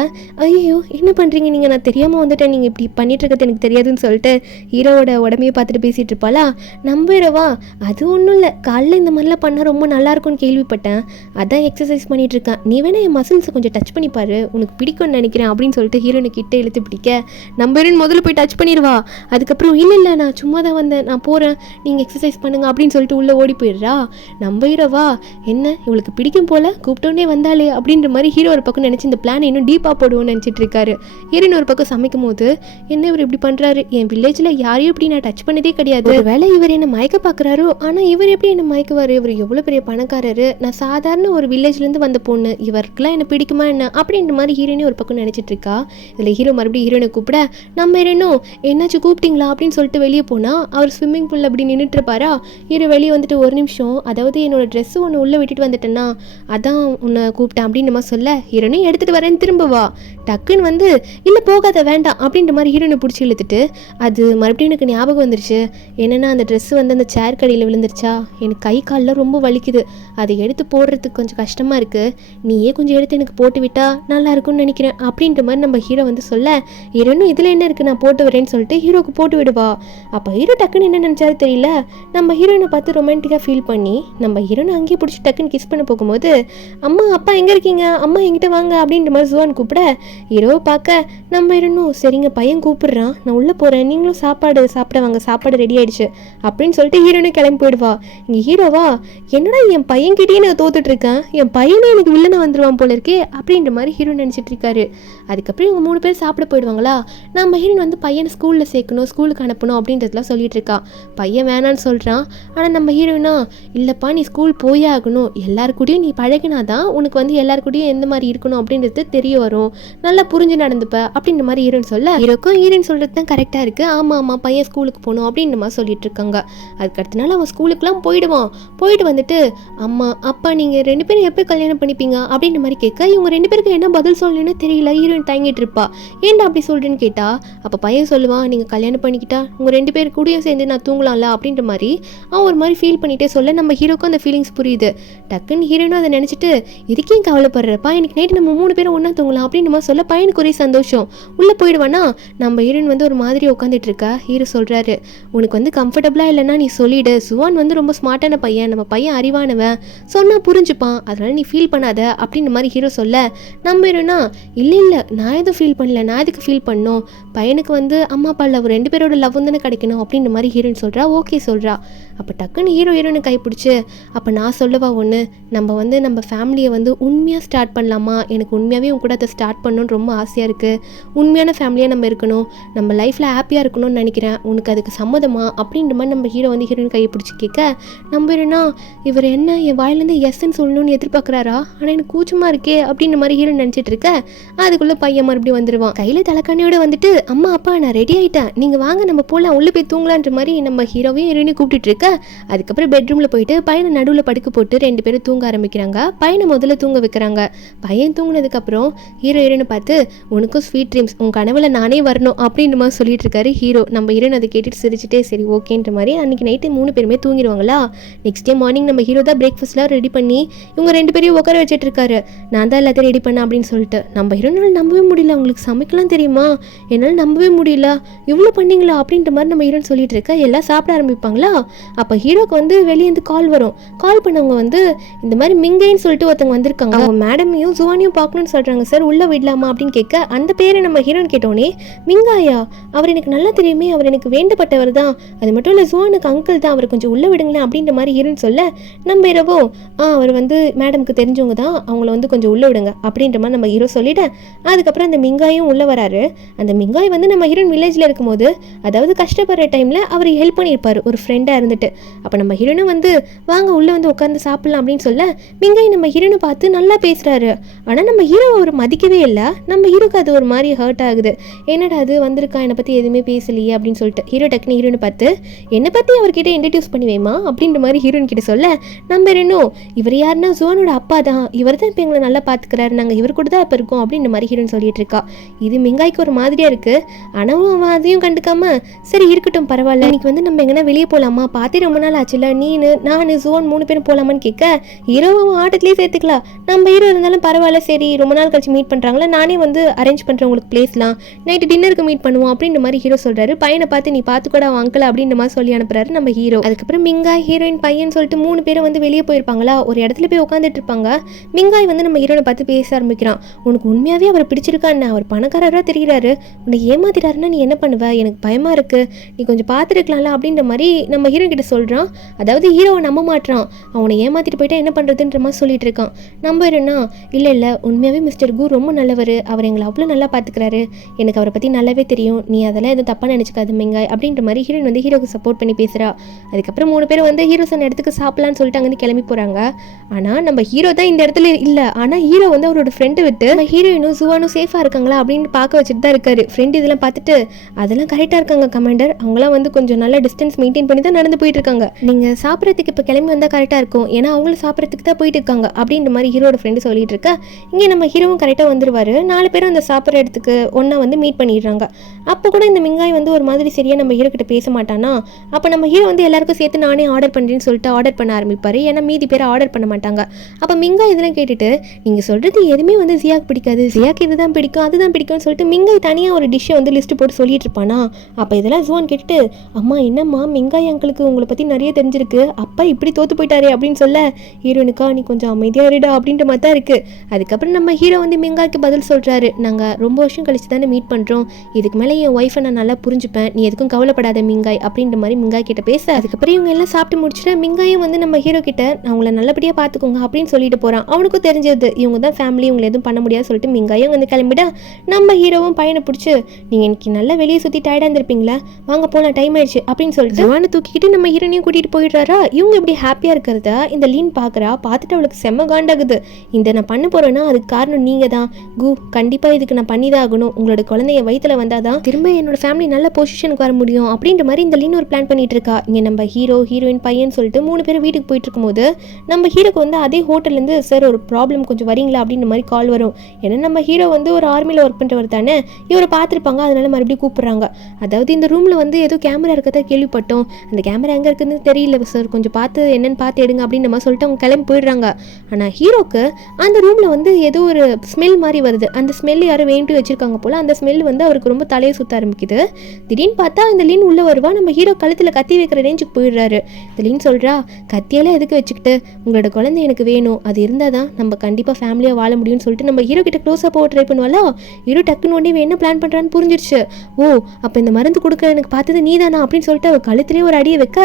ஐயோ என்ன பண்ணுறீங்க நீங்கள், நான் தெரியாமல் வந்துட்டேன், நீங்கள் இப்படி பண்ணிட்டு இருக்கிறது எனக்கு தெரியாதுன்னு சொல்லிட்டு ஹீரோவோட உடம்பையை பார்த்துட்டு பேசிகிட்டு இருப்பாளா. நம்புறவா அது ஒன்றும் இல்லை காலைல இந்த மாதிரிலாம் பண்ணால் ரொம்ப நல்லாயிருக்கும்னு கேள்விப்பட்டேன் அதான் எக்ஸசைஸ் பண்ணிட்டு இருக்கேன், நீ வேணா என் மசில்ஸை கொஞ்சம் டச் பண்ணிப்பாரு உனக்கு பிடிக்கும்னு நினைக்கிறேன் அப்படின்னு சொல்லிட்டு ஹீரோனு கிட்ட இழுத்து பிடிக்க நம்ம ஹீரோன் முதல்ல போய் டச் பண்ணிடுவா. அதுக்கப்புறம் இல்லை நான் சும்மா தான் வந்தேன் நான் போகிறேன் நீங்கள் எக்ஸசைஸ் பண்ணுங்க அப்படின்னு சொல்லிட்டு உள்ளே ஓடி போயிடுறா. நம்ம ஹீரோவா என்ன இவளுக்கு பிடிக்கும் போல் கூப்பிட்டோன்னே வந்தாலே அப்படின்ற மாதிரி ஹீரோ ஒரு பக்கம் நினச்சி இந்த பிளான் இன்னும் டீப்பாக போடுவோன்னு நினச்சிட்டு இருக்காரு. ஹீரோன் ஒரு பக்கம் சமைக்கும் போது என்ன இவர் இப்படி பண்ணுறாரு, என் வில்லேஜில் யாரையும் இப்படி நான் டச் பண்ணதே கிடையாது, வேலை இவர் என்ன மயக்க பார்க்குறாரோ ஆனால் இவர் எப்படி என்ன மயக்குவார், இவர் எவ்வளோ பெரிய பணக்காரரு, நான் சாதாரண ஒரு வில்லேஜ்லேருந்து வந்த பொண்ணு, இவருக்குலாம் என்ன பிடிக்குமா என்ன அப்படின்ற மாதிரி ஹீரோனே ஒரு பக்கம் நினச்சிட்டு இருக்கா. இதில் ஹீரோ மறுபடியும் ஹீரோனை கூப்பிட நம்ம ஹீரோனும் என்னாச்சும் கூப்பிட்டீங்களா அப்படின்னு சொல்லிட்டு வெளியே போனால் அவர் ஸ்விம்மிங் பூலில் அப்படி நின்றுட்டு இருப்பாரா. ஹீரோ வெளியே வந்துட்டு ஒரு நிமிஷம் அதாவது என்னோட ட்ரெஸ்ஸு ஒன்று உள்ளே விட்டுட்டு வந்துட்டேன்னா அதான் உன்னை கூப்பிட்டேன் அப்படின்னு நம்ம சொல்ல ஹீரோனே எடுத்துகிட்டு வரேன்னு திரும்பவா. டக்குன்னு வந்து இல்லை போகாத வேண்டாம் அப்படின்ற மாதிரி ஹீரோனை பிடிச்சி இழுத்துட்டு அது மறுபடியும் எனக்கு ஞாபகம் வந்துருச்சு என்னென்னா அந்த ட்ரெஸ்ஸு வந்து அந்த சேர் கடையில் விழுந்துருச்சா எனக்கு கை காலில் ரொம்ப வலிக்குது அதை எடுத்து போடுறதுக்கு கொஞ்சம் கஷ்டமாக இருக்குது, நீயே கொஞ்சம் எடுத்து எனக்கு போட்டு விட்டா நல்லா இருக்கும்னு நினைக்கிறேன் அப்படின்ற மாதிரி நம்ம ஹீரோ ஹீரோ வந்து சொல்ல ஹீரோனும் இதில் என்ன இருக்குது நான் போட்டு வரேன்னு சொல்லிட்டு ஹீரோக்கு போட்டு விடுவா. அப்போ ஹீரோ டக்குன்னு என்ன நினச்சாரு தெரியல, நம்ம ஹீரோனை பார்த்து ரொமான்டிக்காக ஃபீல் பண்ணி நம்ம ஹீரோனை அங்கேயே பிடிச்சி டக்குன்னு கிஸ் பண்ண போகும்போது அம்மா அப்பா எங்கே இருக்கீங்க, அம்மா என்கிட்ட வாங்க அப்படின்ற மாதிரி ஜுவான் கூப்பிட ஹீரோவை பார்க்க நம்ம ஹீரோனும் சரிங்க பையன் கூப்பிடுறான் நான் உள்ளே போகிறேன், நீங்களும் சாப்பிட வாங்க, சாப்பாடு ரெடி ஆயிடுச்சு அப்படின்னு சொல்லிட்டு ஹீரோனும் கிளம்பி போயிடுவா. இங்கே ஹீரோவா என்னடா என் பையன்கிட்டயே நான் தோத்துட்டு இருக்கேன், என் பையனே எனக்கு வில்லனை வந்துடுவான் போல இருக்கே அப்படின்ற மாதிரி ஹீரோ நினச்சிட்டு இருக்காரு. அதுக்கப்புறம் இவங்க 3 பேர் சாப்பிட போயிடுவாங்களா. நம்ம ஹீரோன் வந்து பையனை ஸ்கூலில் சேர்க்கணும், ஸ்கூலுக்கு அனுப்பணும் அப்படின்றதுலாம் சொல்லிட்டு இருக்கா. பையன் வேணான்னு சொல்கிறான். ஆனால் நம்ம ஹீரோயினா இல்லைப்பா நீ ஸ்கூல் போயே ஆகணும், எல்லாருக்கூடையும் நீ பழகினாதான் உனக்கு வந்து எல்லாருக்கூடையும் எந்த மாதிரி இருக்கணும் அப்படின்றது தெரிய வரும், நல்லா புரிஞ்சு நடந்துப்ப அப்படின்ற மாதிரி ஹீரோயின் சொல்ல ஹீரோக்கும் ஹீரோயின் சொல்கிறது தான் கரெக்டாக இருக்குது, ஆமாம் பையன் ஸ்கூலுக்கு போகணும் அப்படின்ற மாதிரி சொல்லிட்டு இருக்காங்க. அதுக்கு அடுத்த நாள் அவன் ஸ்கூலுக்குலாம் போயிடுவான். போயிட்டு வந்துட்டு அம்மா அப்பா நீங்கள் 2 பேரும் எப்போ கல்யாணம் பண்ணிப்பீங்க அப்படின்ற மாதிரி கேட்க இவங்க 2 பேருக்கு என்ன பதில் சொல்லணும்னு தெரியல. ஹீரோயின் தயங்கிட்டு இருப்பா. ஏன்டா அப்படி சொல்கிறேன்னு கேட்டா அப்போ பையன் சொல்லுவான் நீங்கள் கல்யாணம் பண்ணிக்கிட்டா உங்கள் 2 பேர் கூடயும் சேர்ந்து நான் தூங்கலாம்ல அப்படின்ற மாதிரி அவன் ஒரு மாதிரி ஃபீல் பண்ணிகிட்டே சொல்ல நம்ம ஹீரோக்கும் அந்த ஃபீலிங்ஸ் புரியுது. டக்குன்னு ஹீரோனும் அதை நினச்சிட்டு இதுக்கேயும் கவலைப்படுறப்பா எனக்கு நைட்டு நம்ம 3 பேரும் ஒன்றா தூங்கலாம் அப்படின்னு மாதிரி சொல்ல பையனுக்கு ஒரே சந்தோஷம். உள்ளே போயிடுவானா நம்ம ஹீரோயின் வந்து ஒரு மாதிரி உட்காந்துட்டு இருக்கா. ஹீரோ சொல்கிறாரு உனக்கு வந்து கம்ஃபர்டபுளாக இல்லைன்னா நீ சொல்லிடு, சுவான் வந்து ரொம்ப ஸ்மார்ட்டான பையன், நம்ம பையன் அறிவானவன், சொன்னால் புரிஞ்சுப்பான், அதனால் நீ ஃபீல் பண்ணாத அப்படின்ற மாதிரி ஹீரோ சொல்ல நம்ம ஹீரோனா இல்லை நான் எதுவும் ஃபீல் பண்ணல, நான் எதுக்கு ஃபீல் பண்ணோம், பையனுக்கு வந்து அம்மா அப்பா லவ் 2 பேரோட லவ் தானே கிடைக்கணும் அப்படின்ற மாதிரி ஹீரோயின் சொல்கிறா. ஓகே சொல்கிறா. அப்போ டக்குன்னு ஹீரோயினை கைப்பிடிச்சு அப்போ நான் சொல்லவா ஒன்று, நம்ம வந்து நம்ம ஃபேமிலியை வந்து உண்மையாக ஸ்டார்ட் பண்ணலாமா, எனக்கு உண்மையாகவே உங்க கூட அதை ஸ்டார்ட் பண்ணணுன்னு ரொம்ப ஆசையாக இருக்குது, உண்மையான ஃபேமிலியாக நம்ம இருக்கணும், நம்ம லைஃப்பில் ஹாப்பியாக இருக்கணும்னு நினைக்கிறேன், உனக்கு அதுக்கு சம்மதமா அப்படின்ற மாதிரி நம்ம ஹீரோ வந்து ஹீரோயின் கையை பிடிச்சி கேட்க நம்ம ஹீரோனா இவர் என்ன என் வாயிலேருந்து எஸ்ன்னு சொல்லணும்னு எதிர்பார்க்குறாரா, ஆனால் எனக்கு கூச்சமாக இருக்கே அப்படின்ற மாதிரி ஹீரோ நினச்சிட்டு இருக்க. அதுக்குள்ளே பையன் மறுபடியும் வந்துடுவான். கையில் தலைக்கண்ணியோட வந்துட்டு அம்மா அப்பா நான் ரெடி ஆகிட்டேன், நீங்கள் வாங்க நம்ம போகலாம், உள்ளே போய் தூங்கலான்ற மாதிரி நம்ம ஹீரோவையும் ஹீரோயினையும் கூப்பிட்டு இருக்க. அதுக்கப்புறம் பெட்ரூமில் போயிட்டு பையனை நடுவில் படுக்க போட்டு 2 பேரும் தூங்க ஆரம்பிக்கிறாங்க. பையனை முதல்ல தூங்க வைக்கிறாங்க. பையன் தூங்கினதுக்கப்புறம் ஹீரோ ஹீரோயினை பார்த்து உனக்கும் ஸ்வீட் ட்ரீம்ஸ், உன் கனவுல நானே வரணும் அப்படின்ற மாதிரி சொல்லிட்டு இருக்காரு ஹீரோ. நம்ம ஹீரோயின் அதை கேட்டுட்டு சிரிச்சுட்டே சரி ஓகேன்ற மாதிரி அன்றைக்கி நைட்டு 3 பேருமே தூங்கிடுவாங்களா. நெக்ஸ்ட் டே மார்னிங் நம்ம ஹீரோ தான் பிரேக்ஃபாஸ்ட்லாம் ரெடி பண்ணி இவங்க 2 பேரையும் உட்கார வச்சுட்டு இருக்காரு. நான் தான் எல்லாத்தையும் ரெடி பண்ணேன் அப்படின்னு சொல்லிட்டு நம்ம ஹீரோனால் நம்பவே முடியல, உங்களுக்கு சமைக்கலாம் தெரியுமா, என்னால் நம்பவே முடியல, இவ்வளோ பண்ணீங்களா அப்படின்ற மாதிரி நம்ம ஹீரோன்னு சொல்லிட்டு இருக்க. எல்லாம் சாப்பிட ஆரம்பிப்பாங்களா. அப்போ ஹீரோக்கு வந்து வெளியேந்து கால் வரும். கால் பண்ணவங்க வந்து இந்த மாதிரி மிங்கைன்னு சொல்லிட்டு ஒருத்தவங்க வந்திருக்காங்க, அவங்க மேடமையும் ஜுவானியும் பார்க்கணும்னு சொல்கிறாங்க சார், உள்ளே விடலாமா அப்படின்னு கேட்க அந்த பேரை நம்ம ஹீரோன்னு கேட்டோன்னே மிங்காயா, அவர் எனக்கு நல்லா தெரியுமே, அவர் எனக்கு வேண்டப்பட்டவர் தான், அது மட்டும் இல்லை ஜுவானுக்கு அங்கிள் தான், அவர் கொஞ்சம் உள்ளே விடுங்களேன் அப்படின்ற மாதிரி ஹீரோன்னு சொல்ல நம்ம ஹீரோவோ அவர் வந்து மேடமுக்கு தெரிஞ்சவங்க தான், அவங்கள வந்து கொஞ்சம் உள்ளே விடுங்க அப்படின்ற மாதிரி நம்ம ஹீரோ சொல்லிட்டேன். அதுக்கப்புறம் அந்த மிங்காயும் உள்ளே வராரு. அந்த மிங்காய் வந்து நம்ம ஹீரோயின் வில்லேஜில் இருக்கும்போது அதாவது கஷ்டப்படுற டைமில் அவர் ஹெல்ப் பண்ணியிருப்பார் ஒரு ஃப்ரெண்டாக இருந்துட்டு. அப்போ நம்ம ஹீரோனும் வந்து வாங்க உள்ளே வந்து உட்காந்து சாப்பிட்லாம் அப்படின்னு சொல்ல மிங்காய் நம்ம ஹீரோனை பார்த்து நல்லா பேசுகிறாரு. ஆனால் நம்ம ஹீரோ அவர் மதிக்கவே இல்லை. நம்ம ஹீரோக்கு அது ஒரு மாதிரி ஹர்ட் ஆகுது. என்னடா அது வந்திருக்கா என்னை பற்றி எதுவுமே பேசலையே அப்படின்னு சொல்லிட்டு ஹீரோ டக்குனு ஹீரோனை பார்த்து என்னை பற்றி அவர்கிட்ட இன்ட்ரடியூஸ் பண்ணுவேமா அப்படின்ற மாதிரி ஹீரோயின் கிட்ட சொல்ல நம்ம ஹீரோனும் இவர் யாருன்னா ஜுவானோட அப்பா தான், இவர் தான் இப்போ எங்களை நல்லா பார்த்துக்கிறாரு, நாங்கள் இவர் கூட தான் இப்போ இருக்கோம் அப்படின்ற மாதிரி ஹீரோயின் சொல்லிட்டு இருக்கா. இது மிங்காய்க்கு ஒரு மாதிரியாக இருக்குது. ஆனால் அவன் அதையும் கண்டுக்காம சரி இருக்கட்டும் பரவாயில்ல, இன்னைக்கு வந்து நம்ம எங்கன்னா வெளியே போகலாமா, பார்த்து ரொம்ப நாள் ஆச்சுல, நான் ஜுவான் 3 பேரும் போகலாமான்னு கேட்க ஹீரோ அவன் ஆட்டத்துலேயே சேர்த்துக்கலாம், நம்ம ஹீரோ இருந்தாலும் பரவாயில்ல, சரி ரொம்ப நாள் கழிச்சு மீட் பண்ணுறாங்களா, நானே வந்து அரேஞ்ச் பண்ணுறேன் உங்களுக்கு பிளேஸ்லாம், நைட்டு டின்னருக்கு மீட் பண்ணுவோம் அப்படின்ற மாதிரி ஹீரோ சொல்கிறாரு. பையனை பார்த்து நீ பார்த்து கூட வாங்கல அப்படின்ற மாதிரி சொல்லி அனுப்புறாரு நம்ம ஹீரோ. அதுக்கப்புறம் மிங்காய் ஹீரோயின் பையன் சொல்லிட்டு 3 பேரும் வந்து வெளியே போயிருப்பாங்களா. ஒரு இடத்துல போய் உட்காந்துட்டு இருப்பாங்க. மிங்காய் வந்து நம்ம ஹீரோனை பார்த்து பேச ஆரம்பிக்கிறான். உனக்கு உண்மையாகவே அவர் பிடிச்சிருக்கான்னு, அவர் பணக்காரராக தெரிகிறாரு, உன்னை ஏமாத்திட்டாருன்னா நீ என்ன பண்ணுவ, எனக்கு பயமாக இருக்குது, நீ கொஞ்சம் பார்த்துருக்கலாம்ல அப்படின்ற மாதிரி நம்ம ஹீரோ கிட்ட சொல்கிறான். அதாவது ஹீரோவை நம்ப மாட்டான், அவனை ஏமாற்றிட்டு போயிட்டா என்ன பண்ணுறதுன்ற மாதிரி சொல்லிட்டு இருக்கான். நம்ம ஹீரோனா இல்லை உண்மையாகவே மிஸ்டர் கு ரொம்ப நல்லவர், அவர் எங்களை அவ்வளோ நல்லா பார்த்துக்கிறாரு, எனக்கு அவரை பற்றி நல்லாவே தெரியும், நீ அதெல்லாம் எதுவும் தப்பாக நினச்சிக்காது மிங்காய் அப்படின்ற மாதிரி ஹீரோயின் வந்து ஹீரோக்கு சப்போர்ட் பண்ணி பேசுகிறா. அதுக்கப்புறம் 3 பேரும் வந்து ஹீரோ சொன்ன இடத்துக்கு சாப்பிடலான்னு சொல்லிட்டு அங்கேருந்து கிளம்பி போகிறாங்க. ஆனால் நம்ம ஹீரோ தான் இந்த இடத்துல இல்லை. ஆனால் ஹீரோ வந்து அவரோட ஃப்ரெண்டு விட்டு ஹீரோயினும் ஜுவானும் சேஃபாக இருக்காங்களா அப்படின்னு பார்க்க வச்சுட்டு தான் இருக்காரு. ஃப்ரெண்டு இதெல்லாம் பார்த்துட்டு அதெல்லாம் கரெக்டாக இருக்காங்க கமாண்டர், அவங்களாம் வந்து கொஞ்சம் நல்லா டிஸ்டன்ஸ் மெயின்டைன் பண்ணி தான் நடந்து போயிட்டு இருக்காங்க, நீங்கள் சாப்பிட்றதுக்கு இப்போ கிளம்பி வந்தால் கரெக்டாக இருக்கும், ஏன்னா அவங்களும் சாப்பிட்றதுக்கு தான் போயிட்டு இருக்காங்க அப்படின்ற மாதிரி ஹீரோட ஃப்ரெண்டு சொல்லிட்டு இருக்கா. இங்கே நம்ம ஹீரோவும் கரெக்டாக வந்துருவார். 4 பேரும் அந்த சாப்பிட்ற இடத்துக்கு ஒன்றா வந்து மீட் பண்ணிடுறாங்க. அப்போ கூட இந்த மிங்காய் வந்து ஒரு மாதிரி சரியாக நம்ம ஹீரோ கிட்ட பேச மாட்டானா. அப்போ நம்ம ஹீரோ வந்து எல்லாருக்கும் சேர்த்து நானே ஆர்டர் பண்ணுறேன்னு சொல்லிட்டு ஆர்டர் பண்ண ஆரம்பிப்பார். ஏன்னா மீதி பேரை ஆர்டர் பண்ண மாட்டாங்க. அப்போ மிங்காய் இதெல்லாம் கேட்டுட்டு நீங்கள் சொல்கிறது எதுவுமே வந்து ஜியாக்கு பிடிக்காது, ஜியாக்கு இதுதான் பிடிக்கும், அதுதான் பிடிக்கும்னு சொல்லிட்டு மிங்காய் தனியாக ஒரு டிஷ்ஷை வந்து லிஸ்ட்டு போட்டு சொல்லிட்டு இருப்பானா. அப்போ இதெல்லாம் ஜுவான் கேட்டுட்டு, அம்மா என்னம்மா மிங்காய் அங்கிளுக்கு உங்களை பற்றி நிறைய தெரிஞ்சிருக்கு, அப்பா இப்படி தோற்று போயிட்டாரே அப்படின்னு சொல்ல, ஹீரோனுக்கா நீ கொஞ்சம் அமைதியாக இருடா அப்படின்ற மாதிரி தான் இருக்குது. அதுக்கப்புறம் நம்ம ஹீரோ வந்து மிங்காய்க்கு பதில் சொல்கிறாரு, நாங்கள் ரொம்ப வருஷம் கழிச்சு தானே மீட் பண்ணுறோம், இதுக்கு மேலே என் ஒய்ஃபை நான் நல்லா புரிஞ்சுப்பேன், நீ எதுக்கும் கவலைப்படாத மிங்காய் அப்படின்ற மாதிரி மிங்காய் கிட்ட பேச, அதுக்கப்புறம் இவங்க எல்லாம் சாப்பிட்டு முடிச்சுட்டு மிங்காயும் வந்து நம்ம ஹீரோ கிட்ட நான் உங்களை நல்லபடியாக பார்த்துக்கோங்க அப்படின்னு சொல்லிட்டு போகிறான். அவனுக்கும் தெரிஞ்சது இவங்க தான் ஃபேமிலி, இவங்களை எதுவும் பண்ண முடியாது சொல்லிட்டு மிங்காயும் வந்து கிளம்பிட, நம்ம ஹீரோவும் பையனை பிடிச்சி நீங்கள் இன்னைக்கு நல்லா வெளியே சுற்றி டயர்டாக இருந்திருப்பீங்களா, வாங்க போகலாம் டைம் ஆயிடுச்சு அப்படின்னு சொல்லிட்டு ஜவானை தூக்கிக்கிட்டு நம்ம ஹீரோனையும் கூட்டிகிட்டு போயிடுறாரா. இவங்க இப்படி ஹாப்பியாக இருக்கிறத இந்த லீன் பார்க்குறா. பார்த்துட்டு அவளுக்கு செம்ம காண்டாகுது. இந்த நான் பண்ண போகிறேன்னா அதுக்கு காரணம் நீங்கள் தான் கு, கண்டிப்பாக இதுக்கு நான் பண்ணி தான் ஆகணும், உங்களோட குழந்தைய வயிற்றுல வந்தால் தான் திரும்ப என்னோட ஃபேமிலி நல்ல பொசிஷனுக்கு வர முடியும் அப்படின்ற மாதிரி இந்த லீன் ஒரு பிளான் பண்ணிட்டு இருக்கா. இங்கே நம்ம ஹீரோ ஹீரோயின் பையன் சொல்லிட்டு 3 பேர் வீட்டுக்கு போயிட்டு இருக்கும்போது நம்ம ஹீரோக்கு வந்து அதே ஹோட்டல்லேருந்து சார் ஒரு ப்ராப்ளம் கொஞ்சம் வரீங்களா அப்படின்ற மாதிரி கால் வரும். ஏன்னா நம்ம ஹீரோ வந்து ஒரு ஆர்மியில் ஒர்க் பண்ணுறவர் தானே, இவரை பார்த்துருப்பாங்க, அதனால மறுபடியும் கூப்பிட்றாங்க. அதாவது இந்த ரூமில் வந்து ஏதோ கேமரா இருக்கிறதா கேள்விப்பட்டோம், அந்த கேமரா எங்கே இருக்குதுன்னு தெரியல சார், கொஞ்சம் பார்த்து என்னென்னு பார்த்து எடுங்க அப்படின்னு நம்ம சொல்லிட்டு அவங்க கிளம்பி போயிடுறாங்க. ஆனால் ஹீரோக்கு அந்த ரூமில் வந்து ஏதோ ஒரு ஸ்மெல் மாதிரி வருது. அந்த ஸ்மெல் யாரும் வேண்டி வச்சிருக்காங்க போல். அந்த ஸ்மெல் வந்து அவருக்கு ரொம்ப தலையை சுற்ற ஆரம்பிக்குது. திடீர்னு பார்த்தா இந்த லீன் உள்ளே வருவா. நம்ம ஹீரோ கழுத்தில் கத்தி வைக்கிற ரேஞ்சுக்கு போயிடுறாரு. இந்த லீன் சொல்கிறா, கத்தியெல்லாம் எதுக்கு வச்சுக்கிட்டு, உங்களோட குழந்தை எனக்கு வேணும், அது இருந்தால் தான் நம்ம கண்டிப்பாக ஃபேமிலியாக வாழ முடியும்னு சொல்லிட்டு நம்ம ஹீரோ கிட்ட க்ளோஸாக போக ட்ரை பண்ணுவாளா. ஹீரோ டக்குன்னு ஒன்றே என்ன பிளான் பண்ணுறான்னு புரிஞ்சிருச்சு. ஓ அப்போ இந்த மருந்து கொடுக்க எனக்கு பார்த்தது நீ தானா அப்படின்னு சொல்லிட்டு அவள் கழுத்துலேயே ஒரு அடியை வைக்க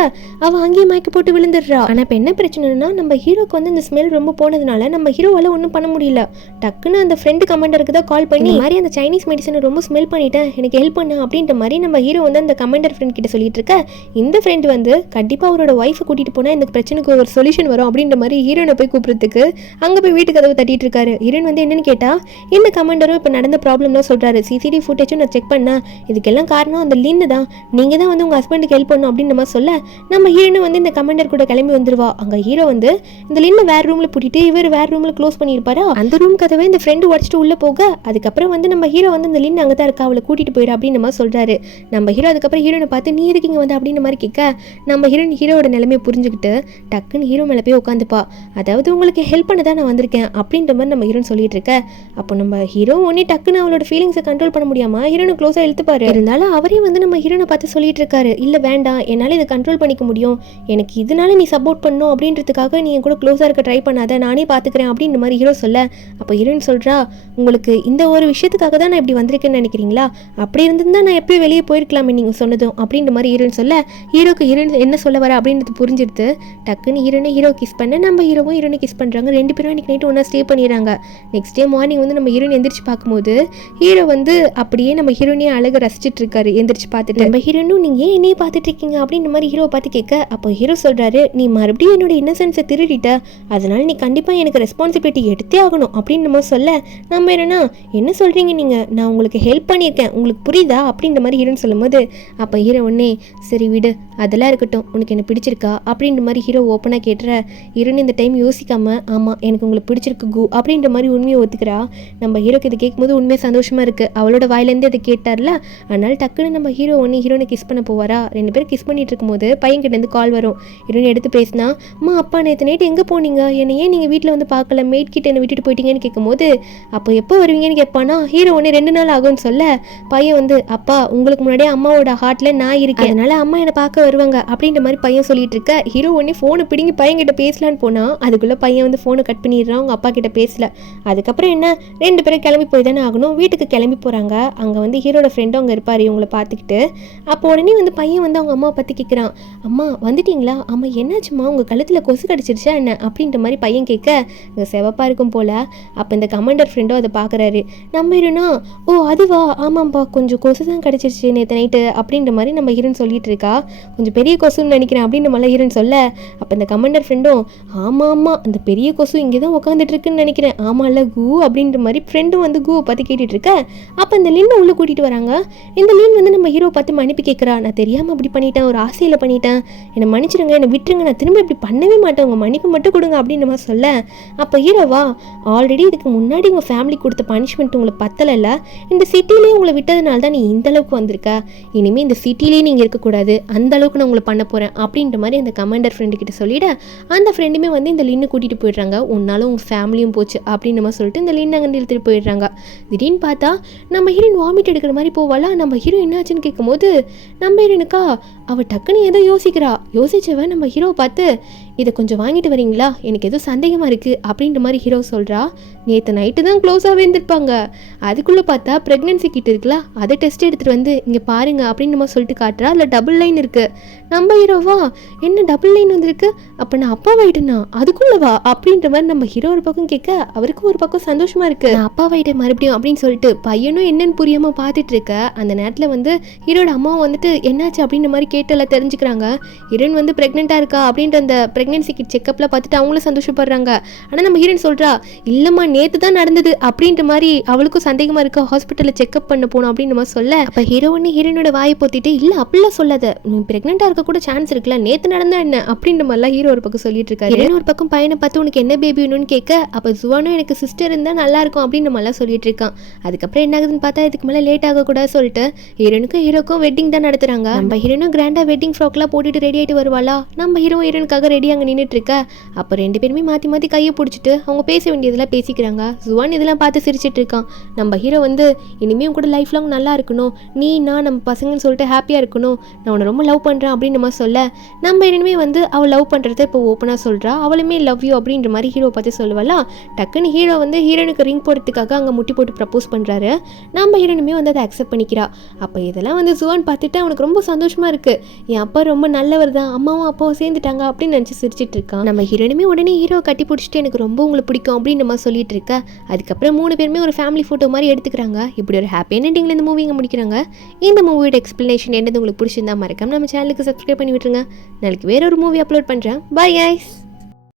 அவள் அங்கேயே மயக்க போட்டு விழுந்துடுறா. ஆனால் இப்போ என்ன பிரச்சனைனா நம்ம ஹீரோக்கு வந்து இந்த ஸ்மெல் ரொம்ப போனதுனால நம்ம ஹீரோவால் ஒன்றும் பண்ண முடியல. டக்குன்னு அந்த ஃப்ரெண்டு கமாண்டருக்கு தான் கால் பண்ணி இந்த மாதிரி அந்த சைனீஸ் மெடிசனை ரொம்ப ஸ்மெல் பண்ணிட்டேன், எனக்கு ஹெல்ப் பண்ண அப்படின்ற மாதிரி நம்ம ஹீரோ வந்து அந்த கமாண்டர் ஃப்ரெண்ட் கிட்ட சொல்லிட்டு இருக்க. இந்த ஃப்ரெண்ட் வந்து கண்டிப்பாக அவரோட ஒய்ஃபை கூட்டிகிட்டு போனால் இந்த பிரச்சனைக்கு ஒரு சொல்யூஷன் வரும் அப்படின்ற மாதிரி ஹீரோனை போய் கூப்பிட்றதுக்கு அங்கே போய் வீட்டு கதவை தட்டிட்டு இருக்காரு. ஹீரோன் வந்து என்னன்னு கேட்டால் இந்த கமாண்டரும் இப்போ நடந்த ப்ராப்ளம் தான் சொல்கிறாரு. சிசிடிவி ஃபுட்டேஜும் நான் செக் பண்ணேன், இதுக்கெல்லாம் காரணம் அந்த லீன்னு தான், நீங்கள் தான் வந்து உங்கள் ஹஸ்பண்டுக்கு ஹெல்ப் பண்ணணும் அப்படின்ற மாதிரி சொல்ல நம்ம ஹீரோனும் வந்து இந்த கமாண்டர் கூட கிளம்பி வந்துருவா. அங்கே ஹீரோ வந்து இந்த லின்னை வேற ரூமில் பூட்டிட்டு இவர் வேற ரூமில் க்ளோஸ் பண்ணியிருப்பாரா. அந்த ரூம் கதவை இந்த ஃப்ரெண்டு உடச்சிட்டு உள்ளே போக அதுக்கப்புறம் வந்து நம்ம ஹீரோ வந்து இந்த லின் அங்கே தான் இருக்கா, அவளை கூட்டிகிட்டு போயிடு அப்படின்னு மாதிரி சொல்கிறாரு. நம்ம ஹீரோ அதுக்கப்புறம் ஹீரோனை பார்த்து நீ எதுக்கு இங்கே வந்து அப்படின்ற மாதிரி கேட்க நம்ம ஹீரோட நிலைமையை புரிஞ்சுக்கிட்டு டக்குன்னு ஹீரோ மேலே போய் உட்காந்துப்பா. அதாவது உங்களுக்கு ஹெல்ப் பண்ண தான் நான் வந்திருக்கேன் அப்படின்ற மாதிரி நம்ம ஹீரோன்னு சொல்லிட்டு இருக்க. அப்போ நம்ம ஹீரோ ஒன்னே டக்குன்னு அவளோட ஃபீலிங்ஸை கண்ட்ரோல் பண்ண முடியாமல் ஹீரோனை க்ளோஸாக இழுத்துப்பாரு. இருந்தாலும் அவரே வந்து நம்ம ஹீரோனை பார்த்து சொல்லிட்டு இருக்காரு, இல்லை வேண்டாம் என்னால் இதை கண்ட்ரோல் பண்ணிக்க முடியும், எனக்கு இதனால நீ சப்போர்ட் பண்ணணும் அப்படின்றதுக்காக நீ என் கூட க்ளோஸாக இருக்க ட்ரை பண்ணாத, நானே பார்த்துக்கிறேன் அப்படின்ற மாதிரி ஹீரோ சொல்ல அப்போ ஹீரோயின் சொல்கிறா, உங்களுக்கு இந்த ஒரு விஷயத்துக்காக தான் நான் இப்படி வந்திருக்கேன்னு நினைக்கிறீங்களா, அப்படி இருந்திருந்தா நான் எப்பயும் வெளியே போயிருக்கலாமே நீங்கள் சொன்னதும் அப்படின்ற மாதிரி ஹீரோயின் சொல்ல ஹீரோக்கு ஹீரோயின் என்ன சொல்ல வர அப்படின்றது புரிஞ்சிடுது. டக்குன்னு ஹீரோ கிஸ் பண்ண நம்ம ஹீரோனை கிஸ் பண்ணுறாங்க. 2 பேரும் அன்றைக்கி நைட்டு ஒன்றா ஸ்டே பண்ணிடுறாங்க. நெக்ஸ்ட் டே மார்னிங் வந்து நம்ம ஹீரோயின் எந்திரிச்சு பார்க்கும்போது ஹீரோ வந்து அப்படியே நம்ம ஹீரோனையே அழகாக ரசிச்சிட்டு இருக்காரு. எந்திரிச்சு பார்த்துட்டு நம்ம ஹீரோனும் நீங்கள் ஏன் என்னையே பார்த்துட்டு இருக்கீங்க அப்படின்ற மாதிரி ஹீரோவை பார்த்து கேட்க அப்போ ஹீரோ சொல்கிறாரு, நீ மறுபடியும் என்னோட இன்னசென்ஸை திருடிட்ட, அதனால நீ கண்டிப்பாக எனக்கு ரெஸ்பான்சிபிலிட்டி எடுத்தே ஆகணும் அப்படின்ற மாதிரி சொல்ல நம்ம என்ன சொல்கிறீங்க நீங்கள், நான் உங்களுக்கு ஹெல்ப் பண்ணியிருக்கேன், உங்களுக்கு புரியுதா அப்படின்ற மாதிரி ஹீரோன்னு சொல்லும்போது அப்போ ஹீரோ ஒன்னே சரி விடு அதெல்லாம் இருக்கட்டும், உனக்கு என்ன பிடிச்சிருக்கா அப்படின்ற மாதிரி ஹீரோ ஓப்பனாக கேட்டுற. ஹீரோன்னு இந்த டைம் யோசிக்காமல் ஆமாம் எனக்கு உங்களுக்கு பிடிச்சிருக்கு கு அப்படின்ற மாதிரி உண்மையை ஒத்துக்கிறா. நம்ம ஹீரோக்கு இதை கேட்கும்போது உண்மையாக சந்தோஷமாக இருக்குது, அவளோட வாயிலேருந்து அதை கேட்டார்ல. அதனால டக்குன்னு நம்ம ஹீரோனை கிஸ் பண்ண போவாரா. 2 பேரும் கிஸ் பண்ணிட்டு இருக்கும்போது பையன்கிட்டேருந்து கால் வரும். ஹீரோயின் எடுத்து பேசினா, அம்மா அப்பா நேற்று நைட்டு எங்கே போனீங்க, என்னை ஏன் நீங்கள் வீட்டில் வந்து பார்க்கல, மேட் கிட்ட என்னை விட்டுட்டு போயிட்டீங்கன்னு கேட்கும்போது அப்போ எப்போ வருவீங்கன்னு கேட்பானா. ஹீரோ 2 நாள் ஆகும்னு சொல்ல பையன் வந்து அப்பா உங்களுக்கு முன்னாடியே அம்மாவோட ஹார்ட்டில் நான் இருக்கேன், அதனால அம்மா என்னை பார்க்க வருவாங்க அப்படின்ற மாதிரி பையன் சொல்லிட்டு இருக்க. ஹீரோ ஃபோனை பிடிங்கி பையன்கிட்ட பேசலான்னு போனால் அதுக்குள்ளே பையன் வந்து ஃபோனை கட் பண்ணிடுறான், அவங்க அப்பா கிட்ட பேசல. அதுக்கப்புறம் என்ன 2 பேரும் கிளம்பி போய் தானே ஆகணும். வீட்டுக்கு கிளம்பி போகிறாங்க. அங்கே வந்து ஹீரோட ஃப்ரெண்டும் அங்கே இருப்பார் இவங்களை பார்த்துக்கிட்டு. அப்போ உடனே வந்து பையன் வந்து அவங்க அம்மாவை பற்றி கேட்குறான், அம்மா வந்துட்டீங்களா, அம்மா என்னாச்சுமா உங்கள் கழுத்தில் கொசு கடிச்சிருச்சா என்ன அப்படின்ற மாதிரி பையன் கேட்க இங்கே செவப்பாக இருக்கும் போல். அப்போ இந்த கமாண்டர் ஃப்ரெண்டும் அதை பார்க்குறாரு. நம்ம ஹீரோனா ஓ அதுவா ஆமாம்ப்பா கொஞ்சம் கொசு தான் கிடச்சிருச்சு நேற்று நைட்டு அப்படின்ற மாதிரி நம்ம ஹீரோன்னு சொல்லிட்டு இருக்கா. கொஞ்சம் பெரிய கொசுன்னு நினைக்கிறேன் அப்படின்னு மலை ஹீரோன்னு சொல்ல அப்போ இந்த கமாண்டர் ஃப்ரெண்டும் ஆமாம் அந்த பெரிய கொசு இங்கே தான் உட்காந்துட்டு இருக்குன்னு நினைக்கிறேன், ஆமாம் இல்லை கு அப்படின்ற மாதிரி ஃப்ரெண்டும் வந்து குவை பார்த்து கேட்டுட்டு இருக்க. அப்போ இந்த லின்னை உள்ளே கூட்டிகிட்டு வராங்க. இந்த லின் வந்து நம்ம ஹீரோ பார்த்து மன்னிப்பு கேட்குறா, நான் தெரியாமல் அப்படி பண்ணிட்டேன், ஒரு ஆசையில் பண்ணிட்டேன், என்னை மன்னிச்சிடுங்க, என்னை விட்டுருங்க, நான் திரும்ப இப்படி பண்ணவே மாட்டேன், உங்கள் மன்னிப்பு மட்டும் கொடுங்க அப்படின்ற மாதிரி சொல்ல அப்போ ஹீரோவா ஆல்ரெடி இதுக்கு முன்னாடி உங்கள் ஃபேமிலி கொடுத்த பனிஷ்மெண்ட் உங்களுக்கு பத்தலைல்ல, இந்த சிட்டிலேயே உங்களை விட்டதுனால தான் நீ இந்த அளவுக்கு வந்திருக்க, இனிமேல் இந்த சிட்டிலேயே நீங்கள் இருக்கக்கூடாது, அந்த அளவுக்கு நான் உங்களை பண்ண போகிறேன் அப்படின்ற மாதிரி அந்த கமாண்டர் ஃப்ரெண்டு கிட்ட சொல்லிவிட அந்த ஃப்ரெண்டுமே வந்து இந்த லின்னு கூட்டிகிட்டு போயிடுறாங்க. உன்னாலும் உங்கள் ஃபேமிலியும் போச்சு அப்படின்ற மாதிரி சொல்லிட்டு இந்த லின்னு அங்கே நிறுத்திட்டு போயிடுறாங்க. திடீர்னு பார்த்தா நம்ம ஹீரோயின் வாமிட் எடுக்கிற மாதிரி போவாளா. நம்ம ஹீரோ என்னாச்சுன்னு கேட்கும்போது நம்ம ஹீரோயினுக்கா அவள் டக்குன்னு ஏதோ யோசிச்சவன் நம்ம ஹீரோவை பார்த்து இதை கொஞ்சம் வாங்கிட்டு வரீங்களா, எனக்கு ஏதோ சந்தேகமாக இருக்குது அப்படின்ற மாதிரி ஹீரோ சொல்கிறா. நேற்று நைட்டு தான் க்ளோஸாகவே இருந்திருப்பாங்க, அதுக்குள்ளே பார்த்தா ப்ரெக்னென்சி கிட்ட இருக்குல்ல, அதை டெஸ்ட் எடுத்துகிட்டு வந்து இங்கே பாருங்க அப்படின்னு நம்ம சொல்லிட்டு காட்டுறா. அதில் டபுள் லைன் இருக்குது. நம்ம ஹீரோவா என்ன டபுள் லைன் வந்துருக்கு, அப்போ நான் அப்பாவாயிட்டேனா அதுக்குள்ளவா அப்படின்ற மாதிரி நம்ம ஹீரோ ஒரு பக்கம் கேட்க அவருக்கும் ஒரு பக்கம் சந்தோஷமாக இருக்குது. நான் அப்பாவாயிட்டேன் மறுபடியும் அப்படின்னு சொல்லிட்டு பையனும் என்னன்னு புரியாமல் பார்த்துட்டு இருக்க அந்த நேரத்தில் வந்து ஹீரோட அம்மாவை வந்துட்டு என்னாச்சு அப்படின்ற மாதிரி கேட்டெல்லாம் தெரிஞ்சுக்கிறாங்க. ஹீரோயின் வந்து ப்ரெக்னெண்ட்டாக இருக்கா அப்படின்ற அந்த ப்ரெக்னென்சி கிட் செக்கப்பில் பார்த்துட்டு அவங்களும் சந்தோஷப்படுறாங்க. ஆனால் நம்ம ஹீரோயின் சொல்கிறா இல்லைம்மா நேற்று தான் நடந்தது அப்படின்ற மாதிரி அவளுக்கும் சந்தேகமாக இருக்கா. ஹாஸ்பிட்டலில் செக்அப் பண்ண போனோம் அப்படின்ற மாதிரி சொல்ல அப்போ ஹீரோயினோட வாயை போத்திட்டு இல்லை அப்படிலாம் சொல்லாத, நீ ப்ரெக்னெண்ட்டாக இருக்க கூட சான்ஸ் இருக்குல்ல, நேற்று நடந்தா என்ன அப்படின்ற மாதிரிலாம் ஹீரோ ஒரு பக்கம் சொல்லிட்டு இருக்காரு. ஹீரோயின் ஒரு பக்கம் பையனை பார்த்து உனக்கு என்ன பேபி வேணும்னு கேட்க அப்போ ஜுவானும் எனக்கு சிஸ்டர் இருந்தால் நல்லா இருக்கும் அப்படின்ற மாதிரிலாம் சொல்லிட்டு இருக்கான். அதுக்கப்புறம் என்ன ஆகுதுன்னு பார்த்தா இதுக்கு மேலே லேட் ஆகக்கூடாது சொல்லிட்டு ஹீரோக்கும் வெட்டிங் தான் நடத்துறாங்க. நம்ம ஹீரோனும் கிராண்டாக வெட்டிங் ஃப்ராக்லாம் போட்டுட்டு ரெடி ஆகிட்டு வருவாளா. நம்ம ஹீரோயினுக்காக ரெடி அங்கே நின்றுட்டு இருக்க. அப்போ ரெண்டு பேருமே மாற்றி மாற்றி கையை பிடிச்சிட்டு அவங்க பேச வேண்டியதெல்லாம் பேசிக்கிறாங்க. ஜுவான் இதெல்லாம் பார்த்து சிரிச்சிட்டு இருக்கான். நம்ம ஹீரோ வந்து இனிமேல் கூட லைஃப் லாங் நல்லா இருக்கணும், நான் நம்ம பசங்கன்னு சொல்லிட்டு ஹாப்பியாக இருக்கணும், நான் உன்னை ரொம்ப லவ் பண்ணுறேன் அப்படின்னு நம்ம சொல்ல நம்ம இனிமே வந்து அவள் லவ் பண்ணுறத இப்போ ஓப்பனாக சொல்கிறா. அவளுமே லவ் யூ அப்படின்ற மாதிரி ஹீரோ பார்த்து சொல்லுவாளா. டக்குன்னு ஹீரோ வந்து ஹீரோனுக்கு ரிங் போடுறதுக்காக அங்கே முட்டி போட்டு ப்ரப்போஸ் பண்ணுறாரு. நம்ம ஹீரோனுமே வந்து அதை அக்செப்ட் பண்ணிக்கிறா. அப்போ இதெல்லாம் வந்து ஜுவான் பார்த்துட்டு அவனுக்கு ரொம்ப சந்தோஷமாக இருக்குது. என் அப்பா ரொம்ப நல்லவர் தான், அம்மாவும் அப்பாவும் சேர்ந்துட்டாங்க அப்படின்னு நினச்சி சிரிச்சிட்டு இருக்கான். நம்ம ஹீரோயினுமே உடனே ஹீரோ கட்டி பிடிச்சிட்டு எனக்கு ரொம்ப உங்களுக்கு பிடிக்கும் அப்படின்னு நம்ம சொல்லிட்டு இருக்க. அதுக்கப்புறம் 3 பேருமே ஒரு ஃபேமிலி ஃபோட்டோ மாதிரி எடுத்துக்கிறாங்க. இப்படி ஒரு ஹாப்பியான எண்டிங்கில் இந்த மூவிங்க முடிக்கிறாங்க. இந்த மூவியோட எக்ஸ்பிளனேஷன் என்னது உங்களுக்கு பிடிச்சிருந்தா மறக்காம நம்ம சேனலுக்கு சப்ஸ்கிரைப் பண்ணி விட்டுருங்க. நாளைக்கு வேற ஒரு மூவி அப்லோட் பண்ணுறேன். Bye guys.